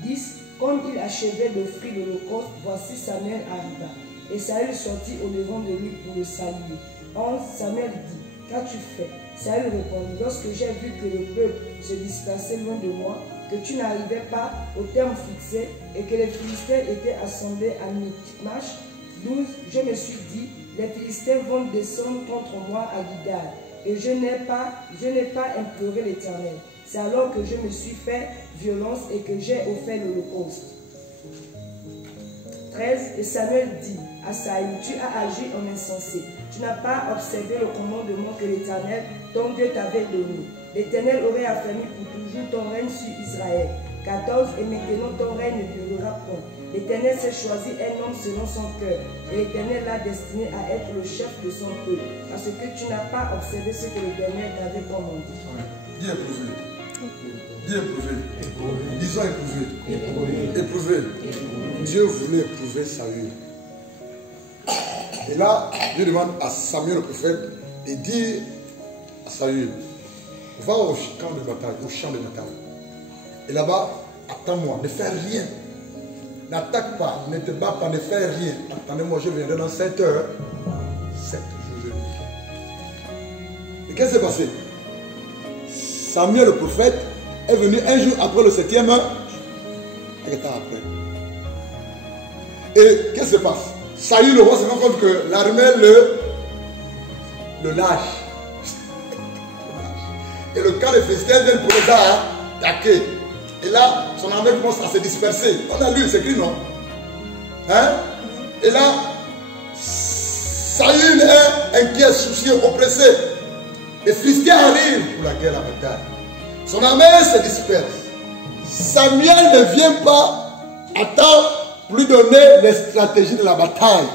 10. Comme il achevait d'offrir l'holocauste, voici Samuel arriva. Et Saül sortit au devant de lui pour le saluer. 11. Samuel dit, qu'as-tu fait? Saül répondit, lorsque j'ai vu que le peuple se dispersait loin de moi, que tu n'arrivais pas au terme fixé et que les Philistins étaient assemblés à Michmash. 12. Je me suis dit, les Philistins vont descendre contre moi à Gilgal, et je n'ai pas imploré l'Éternel. C'est alors que je me suis fait violence et que j'ai offert l'holocauste. 13. Et Samuel dit à Saül, tu as agi en insensé. Tu n'as pas observé le commandement que l'Éternel, ton Dieu, t'avait donné. L'Éternel aurait affermi pour toujours ton règne sur Israël. 14. Et maintenant ton règne ne durera point. L'Éternel s'est choisi un homme selon son cœur. Et l'Éternel l'a destiné à être le chef de son peuple. Parce que tu n'as pas observé ce que l'Éternel t'avait commandé. Dis éprouvé. Dis éprouvé. Disons éprouvé. Éprouvé. Dieu voulait éprouver Saül. Et là, Dieu demande à Samuel le prophète de dire à Saül, va au camp de bataille, au champ de bataille. Et là-bas, attends-moi, ne fais rien. N'attaque pas, ne te bats pas, ne fais rien. Attendez-moi, je viendrai dans 7 heures. 7 jours. Et qu'est-ce qui s'est passé? Samuel le prophète est venu un jour après le 7e heure. Et temps après. Et qu'est-ce qui se passe? Saül le roi se rend compte que l'armée le lâche. Et le camp des Philistins vient pour les attaquer. Et là, son armée commence à se disperser. On a lu, c'est écrit, non? Hein? Et là, Saül est inquiet, soucieux, oppressé. Les Philistins arrivent pour la guerre, la bataille. Son armée se disperse. Samuel ne vient pas à temps pour lui donner les stratégies de la bataille.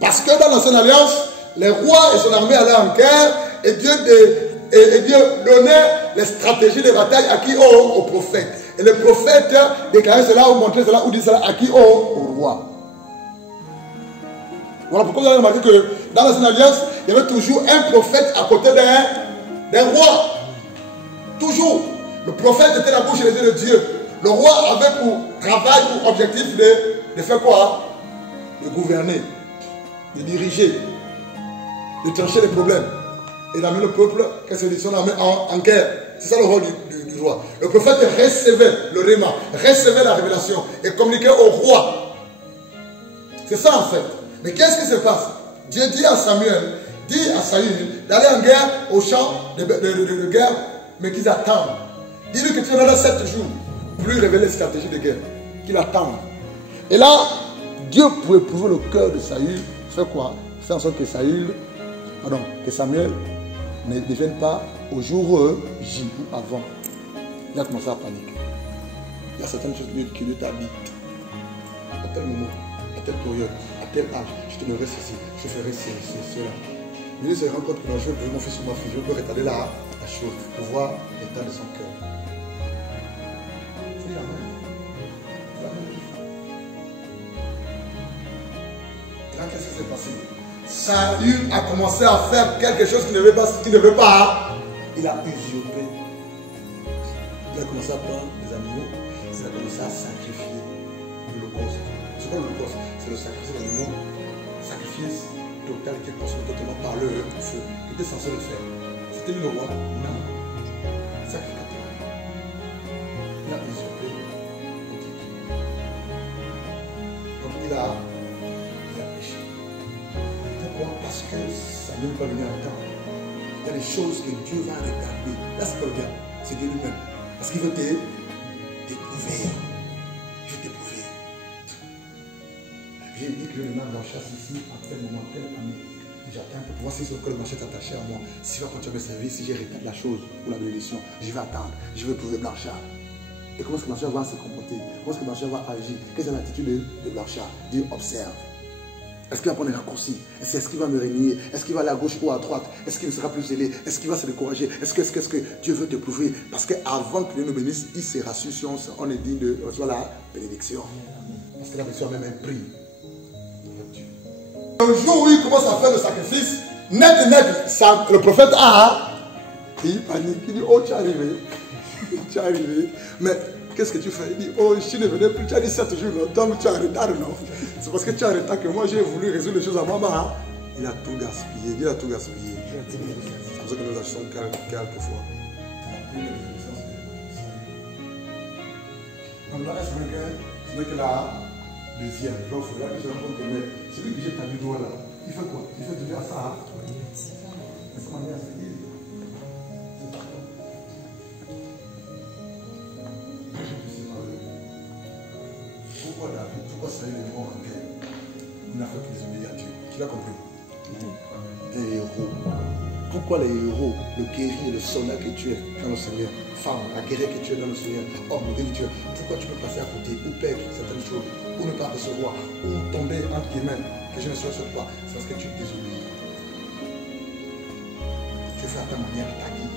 Parce que dans l'ancienne alliance, les rois et son armée allaient en guerre et Dieu donnait les stratégies de bataille à qui? Au prophète. Et le prophète déclarait cela ou montrait cela ou dit cela à qui? Au roi. Voilà pourquoi vous avez remarqué que dans l'ancienne alliance, il y avait toujours un prophète à côté d'un roi. Toujours. Le prophète était la bouche et les yeux de Dieu. Le roi avait pour travail, pour objectif de faire quoi? De gouverner, de diriger, de trancher les problèmes. Et d'amener le peuple, qu'est-ce que son armée en guerre. C'est ça le rôle du roi. Le prophète recevait le réma, recevait la révélation et communiquait au roi. C'est ça en fait. Mais qu'est-ce qui se passe? Dieu dit à Samuel, dit à Saül d'aller en guerre au champ de guerre, mais qu'ils attendent. Dis-lui que tu auras 7 jours pour lui révéler les stratégies de guerre. Qu'il attende. Et là, Dieu, pour éprouver le cœur de Saül, fait quoi? Fait en sorte que Samuel ne devienne pas au jour J ou avant. Il a commencé à paniquer. Il y a certaines choses qui lui t'a dit. À tel moment, à telle période, à tel âge, je te donnerai ceci, je ferai cela. Mais il se rend compte que je veux mon fils ou ma fille, je peux retarder la chose pour voir l'état de son cœur. C'est la même. Et là, qu'est-ce qui s'est passé? Saül a commencé à faire quelque chose qu'il ne veut pas. Il a usurpé. Il a commencé à prendre des animaux. Il a commencé à sacrifier l'holocauste. C'est quoi l'holocauste? C'est le sacrifice d'animaux. Sacrifice total qui est consommé totalement par le feu. Il était censé le faire. C'était lui le roi? Non. Sacrificateur. Il a usurpé. Donc il a péché. Pourquoi? Parce que ça ne veut pas venir en temps. Il y a des choses que Dieu va regarder. Là, c'est pas le gars, c'est Dieu lui-même. Parce qu'il veut t'éprouver. Il veut t'éprouver. J'ai dit que le nom de la chasse ici, à tel moment, telle année. J'attends pour voir si le col de ma chaise est attaché à moi. S'il va continuer à me servir, si j'ai retardé la chose pour la bénédiction, je vais attendre. Je vais éprouver Blanchard. Et comment est-ce que Blanchard va se comporter? Comment est-ce que Blanchard va agir? Quelle est l'attitude de Blanchard? Dieu observe. Est-ce qu'il va prendre des raccourcis? Est-ce qu'il va me régner? Est-ce qu'il va aller à gauche ou à droite? Est-ce qu'il ne sera plus zélé? Est-ce qu'il va se décourager? Est-ce que Dieu veut te prouver? Parce qu'avant que Dieu nous bénisse, il s'est rassuré si on est digne de recevoir la bénédiction. Parce que la bénédiction a même un prix. Le jour où il commence à faire le sacrifice, net, le prophète il panique, il dit, oh tu es arrivé. Tu es arrivé. Mais qu'est-ce que tu fais? Il dit, oh je ne venais plus, tu as dit 7 jours longtemps, mais tu es en retard, non? C'est parce que tu es en retard que moi j'ai voulu résoudre les choses à moi. Il a tout gaspillé, C'est pour ça que nous achetons quelquefois. Maintenant, ce n'est que la deuxième. Donc, il faut là que je rencontre que celui que j'ai tapé doigt là, il fait quoi? Il fait toujours ça. Pourquoi David, pourquoi Saül est mort en guerre? Il n'a fait que désobéir à Dieu. Tu l'as compris? Les héros. Pourquoi les héros, le guerrier, le soldat que tu es dans le Seigneur, femme, la guerrière que tu es dans le Seigneur, homme, délictueux, pourquoi tu peux passer à côté ou perdre certaines choses, ou ne pas recevoir, ou tomber entre tes mains, que je ne sois sur toi? C'est parce que tu es désobéis. Tu fais à ta manière, à ta vie,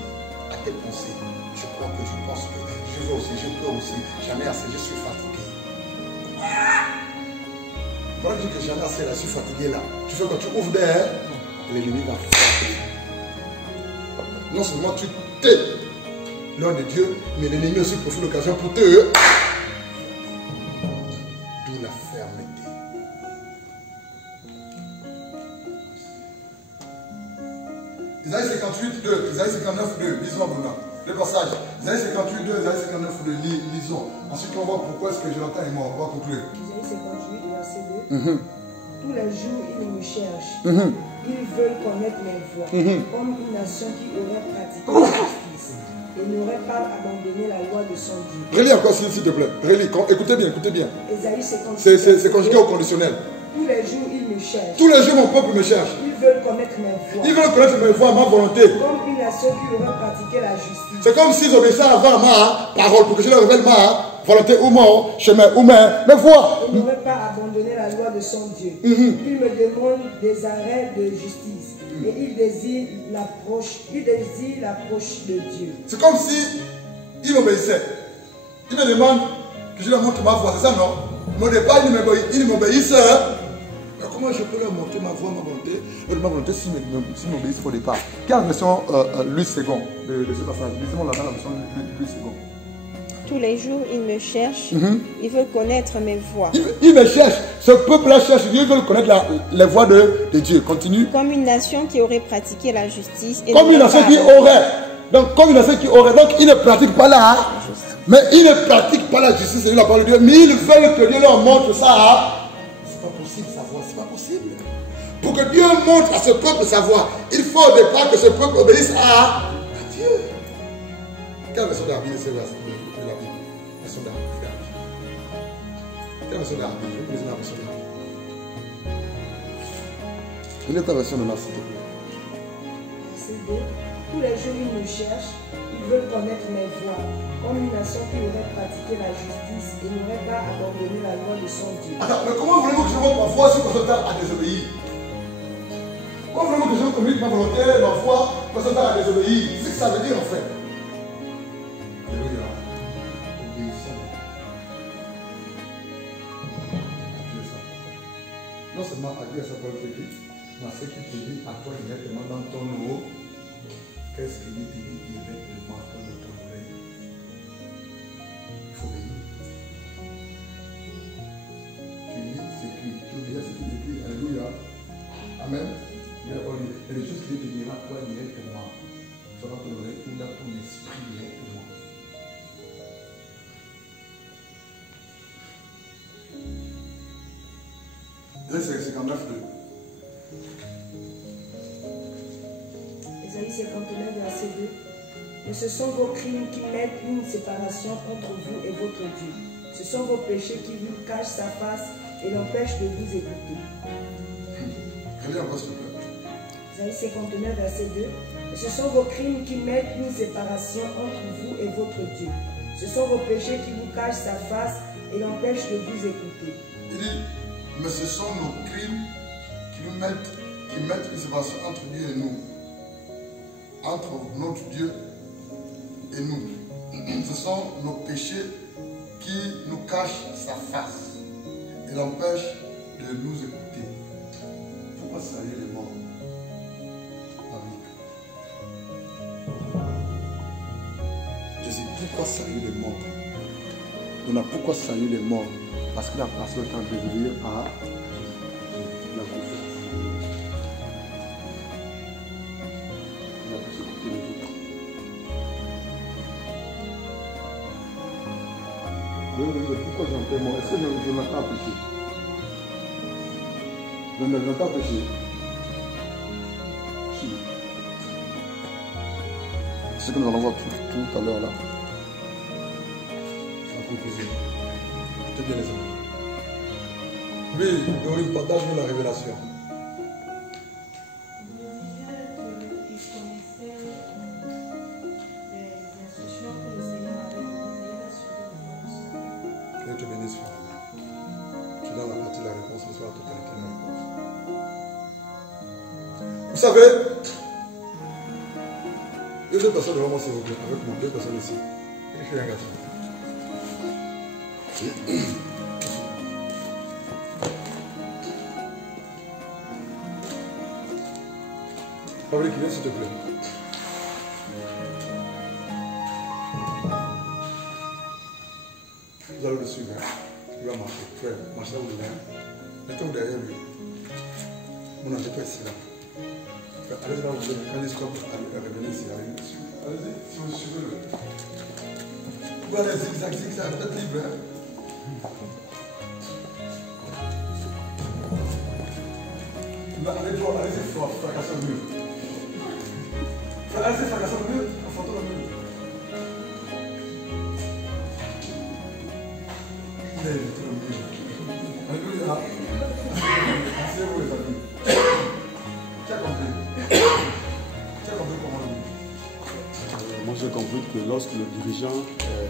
à tes pensées. Je crois que je pense que je veux aussi, je peux aussi, jamais assez, je suis fatigué. Voilà, tu dis que jamais assez, là, je suis fatigué là. Tu fais quand tu ouvres d'air, l'ennemi va frapper. Non seulement tu t'es l'homme de Dieu, mais l'ennemi aussi profite l'occasion pour te. D'où la fermeté. Isaïe 58, 2, Isaïe 59, 2, lisons maintenant. Le passage. Isaïe 58, 2, Isaïe 59, 2, lisons. Ensuite, on va voir pourquoi est-ce que Jonathan est mort. On va conclure. Isaïe 58, verset 2. Tous les jours, ils me cherchent. Ils veulent connaître mes voies, comme une nation qui aurait pratiqué la justice et n'aurait pas abandonné la loi de son Dieu. Relis encore s'il te plaît. Relis. Écoutez bien, écoutez bien. Isaïe 58. C'est conjugué au conditionnel. Tous les jours, ils me cherchent. Tous les jours, mon peuple me cherche. Ils veulent connaître mes voies. Ils veulent connaître mes voies, ma volonté. Comme une nation qui aurait pratiqué la justice. C'est comme s'ils obéissaient avant ma parole pour que je leur révèle ma volonté ou mon chemin ou mes voies. Ils n'auraient pas abandonné la loi de son Dieu. Ils me demandent des arrêts de justice. Et ils désirent l'approche de Dieu. C'est comme si ils m'obéissaient. Ils me demandent que je leur montre ma voie, c'est ça non? Mais au départ, ils m'obéissent. Mais comment je peux leur montrer ma voie, ma volonté s'ils m'obéissent au départ? Quelle version Louis II de ce passage? Lisons là dans la version Louis II. Tous les jours, ils me cherchent. Ils veulent connaître mes voies. Ils me cherchent. Ce peuple-là cherche. Ils veulent connaître les voies de Dieu. Continue. Comme une nation qui aurait pratiqué la justice. Et comme une nation qui aurait. Donc, comme une nation qui aurait. Donc, ils ne pratiquent pas là. Mais ils ne pratiquent pas la justice. C'est la parole de Dieu. Mais ils veulent que Dieu leur montre ça. C'est pas possible sa voie. C'est pas possible. Pour que Dieu montre à ce peuple sa voie, il faut au départ que ce peuple obéisse à Dieu. Quelle version d'Arabie c'est là? Quelle version d'Arabie? Je vais vous la version d'Arabie. Quelle est ta version de s'il te plaît? Verset 2. Tous les jours, ils me cherchent. Ils veulent connaître mes voies. Comme une nation qui aurait pratiqué la justice et n'aurait pas abandonné la loi de son Dieu. Attends, mais comment voulez-vous que je montre ma foi si personne t'a à désobéir? Comment voulez-vous que je communique ma volonté, ma foi, personne t'a à désobéir? C'est ce que ça veut dire en fait. Alléluia. Obéissant. Non seulement à Dieu, à sa parole te dit, mais à ce qu'il te dit à toi directement dans ton eau, qu'est-ce qu'il te dit directement dans ton oreille? Il faut veiller. Tu lis ce qu'il écrit, alléluia. Amen. Il y a des choses qu'il te dira toi directement, soit dans ton oreille ou dans ton esprit directement. C'est 59 Isaïe 59, verset 2. Mais ce sont vos crimes qui mettent une séparation entre vous et votre Dieu. Ce sont vos péchés qui vous cachent sa face et l'empêchent de vous écouter. Isaïe 59, verset 2. Mais ce sont vos crimes qui mettent une séparation entre vous et votre Dieu. Ce sont vos péchés qui vous cachent sa face et l'empêchent de vous écouter. Il dit, mais ce sont nos crimes qui mettent une séparation entre Dieu et nous. Entre notre Dieu et nous. Ce sont nos péchés qui nous cachent sa face et l'empêchent de nous écouter. Pourquoi saluer les morts? Je dis, pourquoi saluer les morts? On a pourquoi saluer les morts? Parce que la personne est en train de venir à la conférence. On a pu s'écouter les autres. Pourquoi j'entends mort? Est-ce que je m'attends à pécher? Je ne m'attends pas à pécher. Si. C'est ce que nous allons voir tout à l'heure là. La conclusion. Je te dis les amis. Oui, Dorine, partage-nous la révélation. Que te bénisse, frère. Tu donnes la partie de la réponse, ce soit la totalité de la réponse. Vous savez, il y a deux personnes devant moi, s'il vous plaît, avec moi, deux personnes ici. Et je suis un garçon. Fabrique, viens s'il te plaît. Vous allez le suivre. Il va marcher. Frère, marchez là où il est. Mettez-vous derrière lui. Mon ami, toi ici là. Allez là où vous êtes. Quand il se coupe, revenez ici. Allez-y, si vous suivez-le. Vous allez zigzag, zigzag, vous êtes libre. Allez-y, fracassez le mur. Allez-y, fracassez le mur. Affrontez le mur. Il est le mur. Alléluia. C'est vous les amis. Tu as compris? Tu as compris comment le mur? Moi j'ai compris que lorsque le dirigeant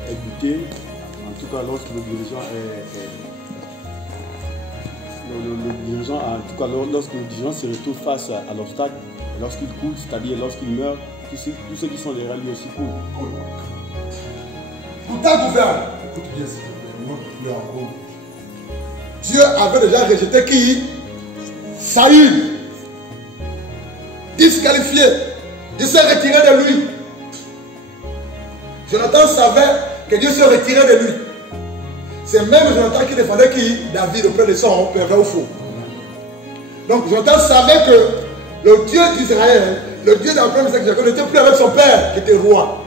est buté, en tout cas lorsque le dirigeant lorsque le dirigeant se retrouve face à l'obstacle, lorsqu'il coule, c'est-à-dire lorsqu'il meurt, tous ceux qui sont derrière lui aussi coulent. Tout est ouvert. Écoute bien, s'il te plaît. Dieu avait déjà rejeté qui? Saül. Disqualifié. Dieu s'est retiré de lui. Jonathan savait que Dieu se retirait de lui. C'est même Jonathan qui défendait qui? David auprès de son père, vrai ou faux? Donc Jonathan savait que le Dieu d'Israël, le Dieu d'Abraham, Isaac, Jacob, n'était plus avec son père qui était roi.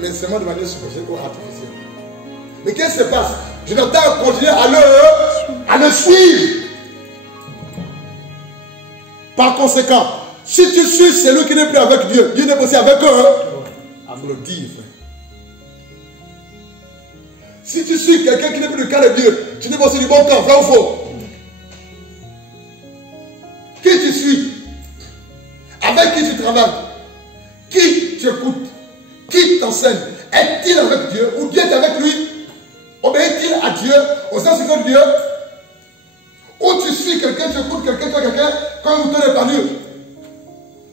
Mais seulement de manière superficielle ou artificielle. Mais qu'est-ce qui se passe? Jonathan continue à le suivre. Par conséquent, si tu suis celui qui n'est plus avec Dieu, Dieu n'est pas aussi avec eux. Il faut le dire, frère. Si tu suis quelqu'un qui n'est plus du cas de Dieu, tu n'es pas aussi du bon camp, vrai ou faux? Qui tu suis? Avec qui tu travailles? Qui tu écoutes? Qui t'enseigne? Est-il avec Dieu ou Dieu est avec lui? Obéit-il à Dieu, au sens de Dieu? Ou tu suis quelqu'un, tu écoutes quelqu'un, tu as quelqu'un, quand vous tenez par Dieu?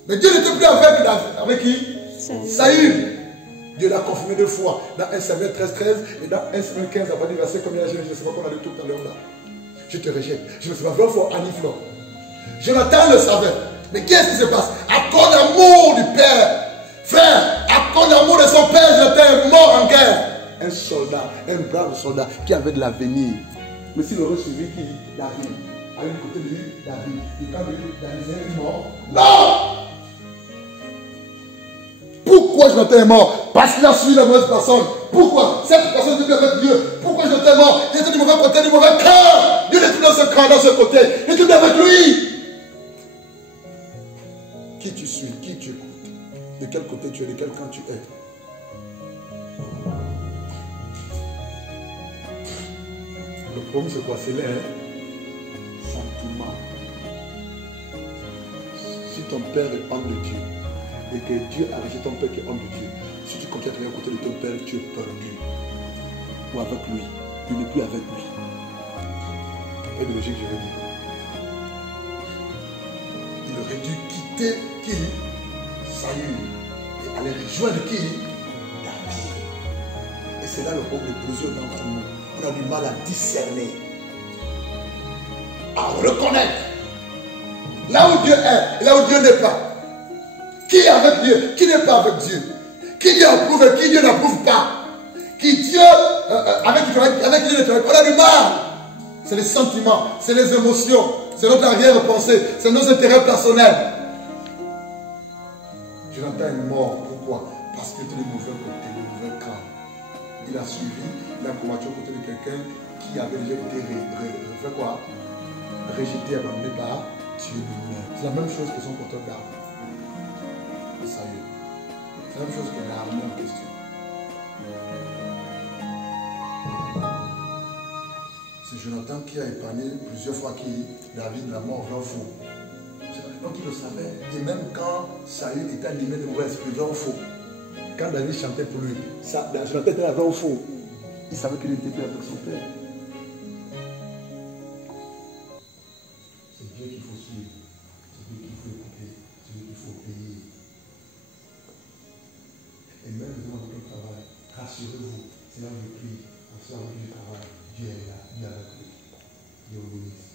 Mais Dieu n'était plus avec qui? Saül. Dieu l'a confirmé deux fois, dans 1 Samuel 13 et dans 1 Samuel 15, à partir du verset combien je ne sais pas qu'on a lu tout à l'heure là. Je te rejette. Je ne sais pas, deux fois, Annie Flore. Jonathan le savait. Mais qu'est-ce qui se passe? À cause de l'amour du Père, frère, à cause de l'amour de son Père, Jonathan est mort en guerre. Un soldat, un brave soldat qui avait de l'avenir. Mais s'il aurait suivi qui? David. À l'un côté de lui, David. Et quand David est mort, non! Pourquoi Jonathan est mort? Parce qu'il a suivi la mauvaise personne. Pourquoi? Cette personne était avec Dieu. Pourquoi Jonathan est mort? Il était du mauvais côté, du mauvais cœur. Dieu n'est plus dans ce camp, dans ce côté. Il était avec lui. Qui tu suis? Qui tu écoutes? De quel côté tu es? De quel camp tu es? Le problème c'est quoi? C'est les sentiments. Si ton père est homme de Dieu, et que Dieu a rejeté ton père qui est homme de Dieu, si tu continues à aller à côté de ton père, tu es perdu. Ou avec lui. Tu n'es plus avec lui. Et de logique, je veux dire. quitter qui? Saül. Et aller rejoindre qui? David. Et c'est là le problème de plusieurs d'entre nous. On a du mal à discerner, à reconnaître là où Dieu est et là où Dieu n'est pas. Qui est avec Dieu, qui n'est pas avec Dieu. Qui Dieu approuve et qui Dieu n'approuve pas. Qui Dieu, avec qui Dieu ne travaille pas. On a du mal. C'est les sentiments, c'est les émotions, c'est notre arrière-pensée, c'est nos intérêts personnels. Jonathan est mort. Pourquoi? Parce qu'il était du mauvais côté, du mauvais camp. Il a suivi, il a combattu aux côtés de quelqu'un qui avait déjà été rejeté, abandonné par Dieu lui-même. C'est la même chose que son porteur d'armes. Saül. C'est la même chose que l'armée en question. C'est Jonathan qui a épargné plusieurs fois David la mort d'un fou. Donc il le savait. Et même quand Saül était animé de mauvais esprits, d'un faux. Quand David chantait pour lui, Jonathan était là au faux. Il savait qu'il était plus avec son père. C'est Dieu qu'il faut suivre. C'est Dieu qu'il faut écouter. C'est Dieu qu'il faut obéir. Et même dans votre travail, rassurez-vous, c'est là où je prie, on sait où je travaille. Dieu est là, Dieu est avec lui. Dieu obéit.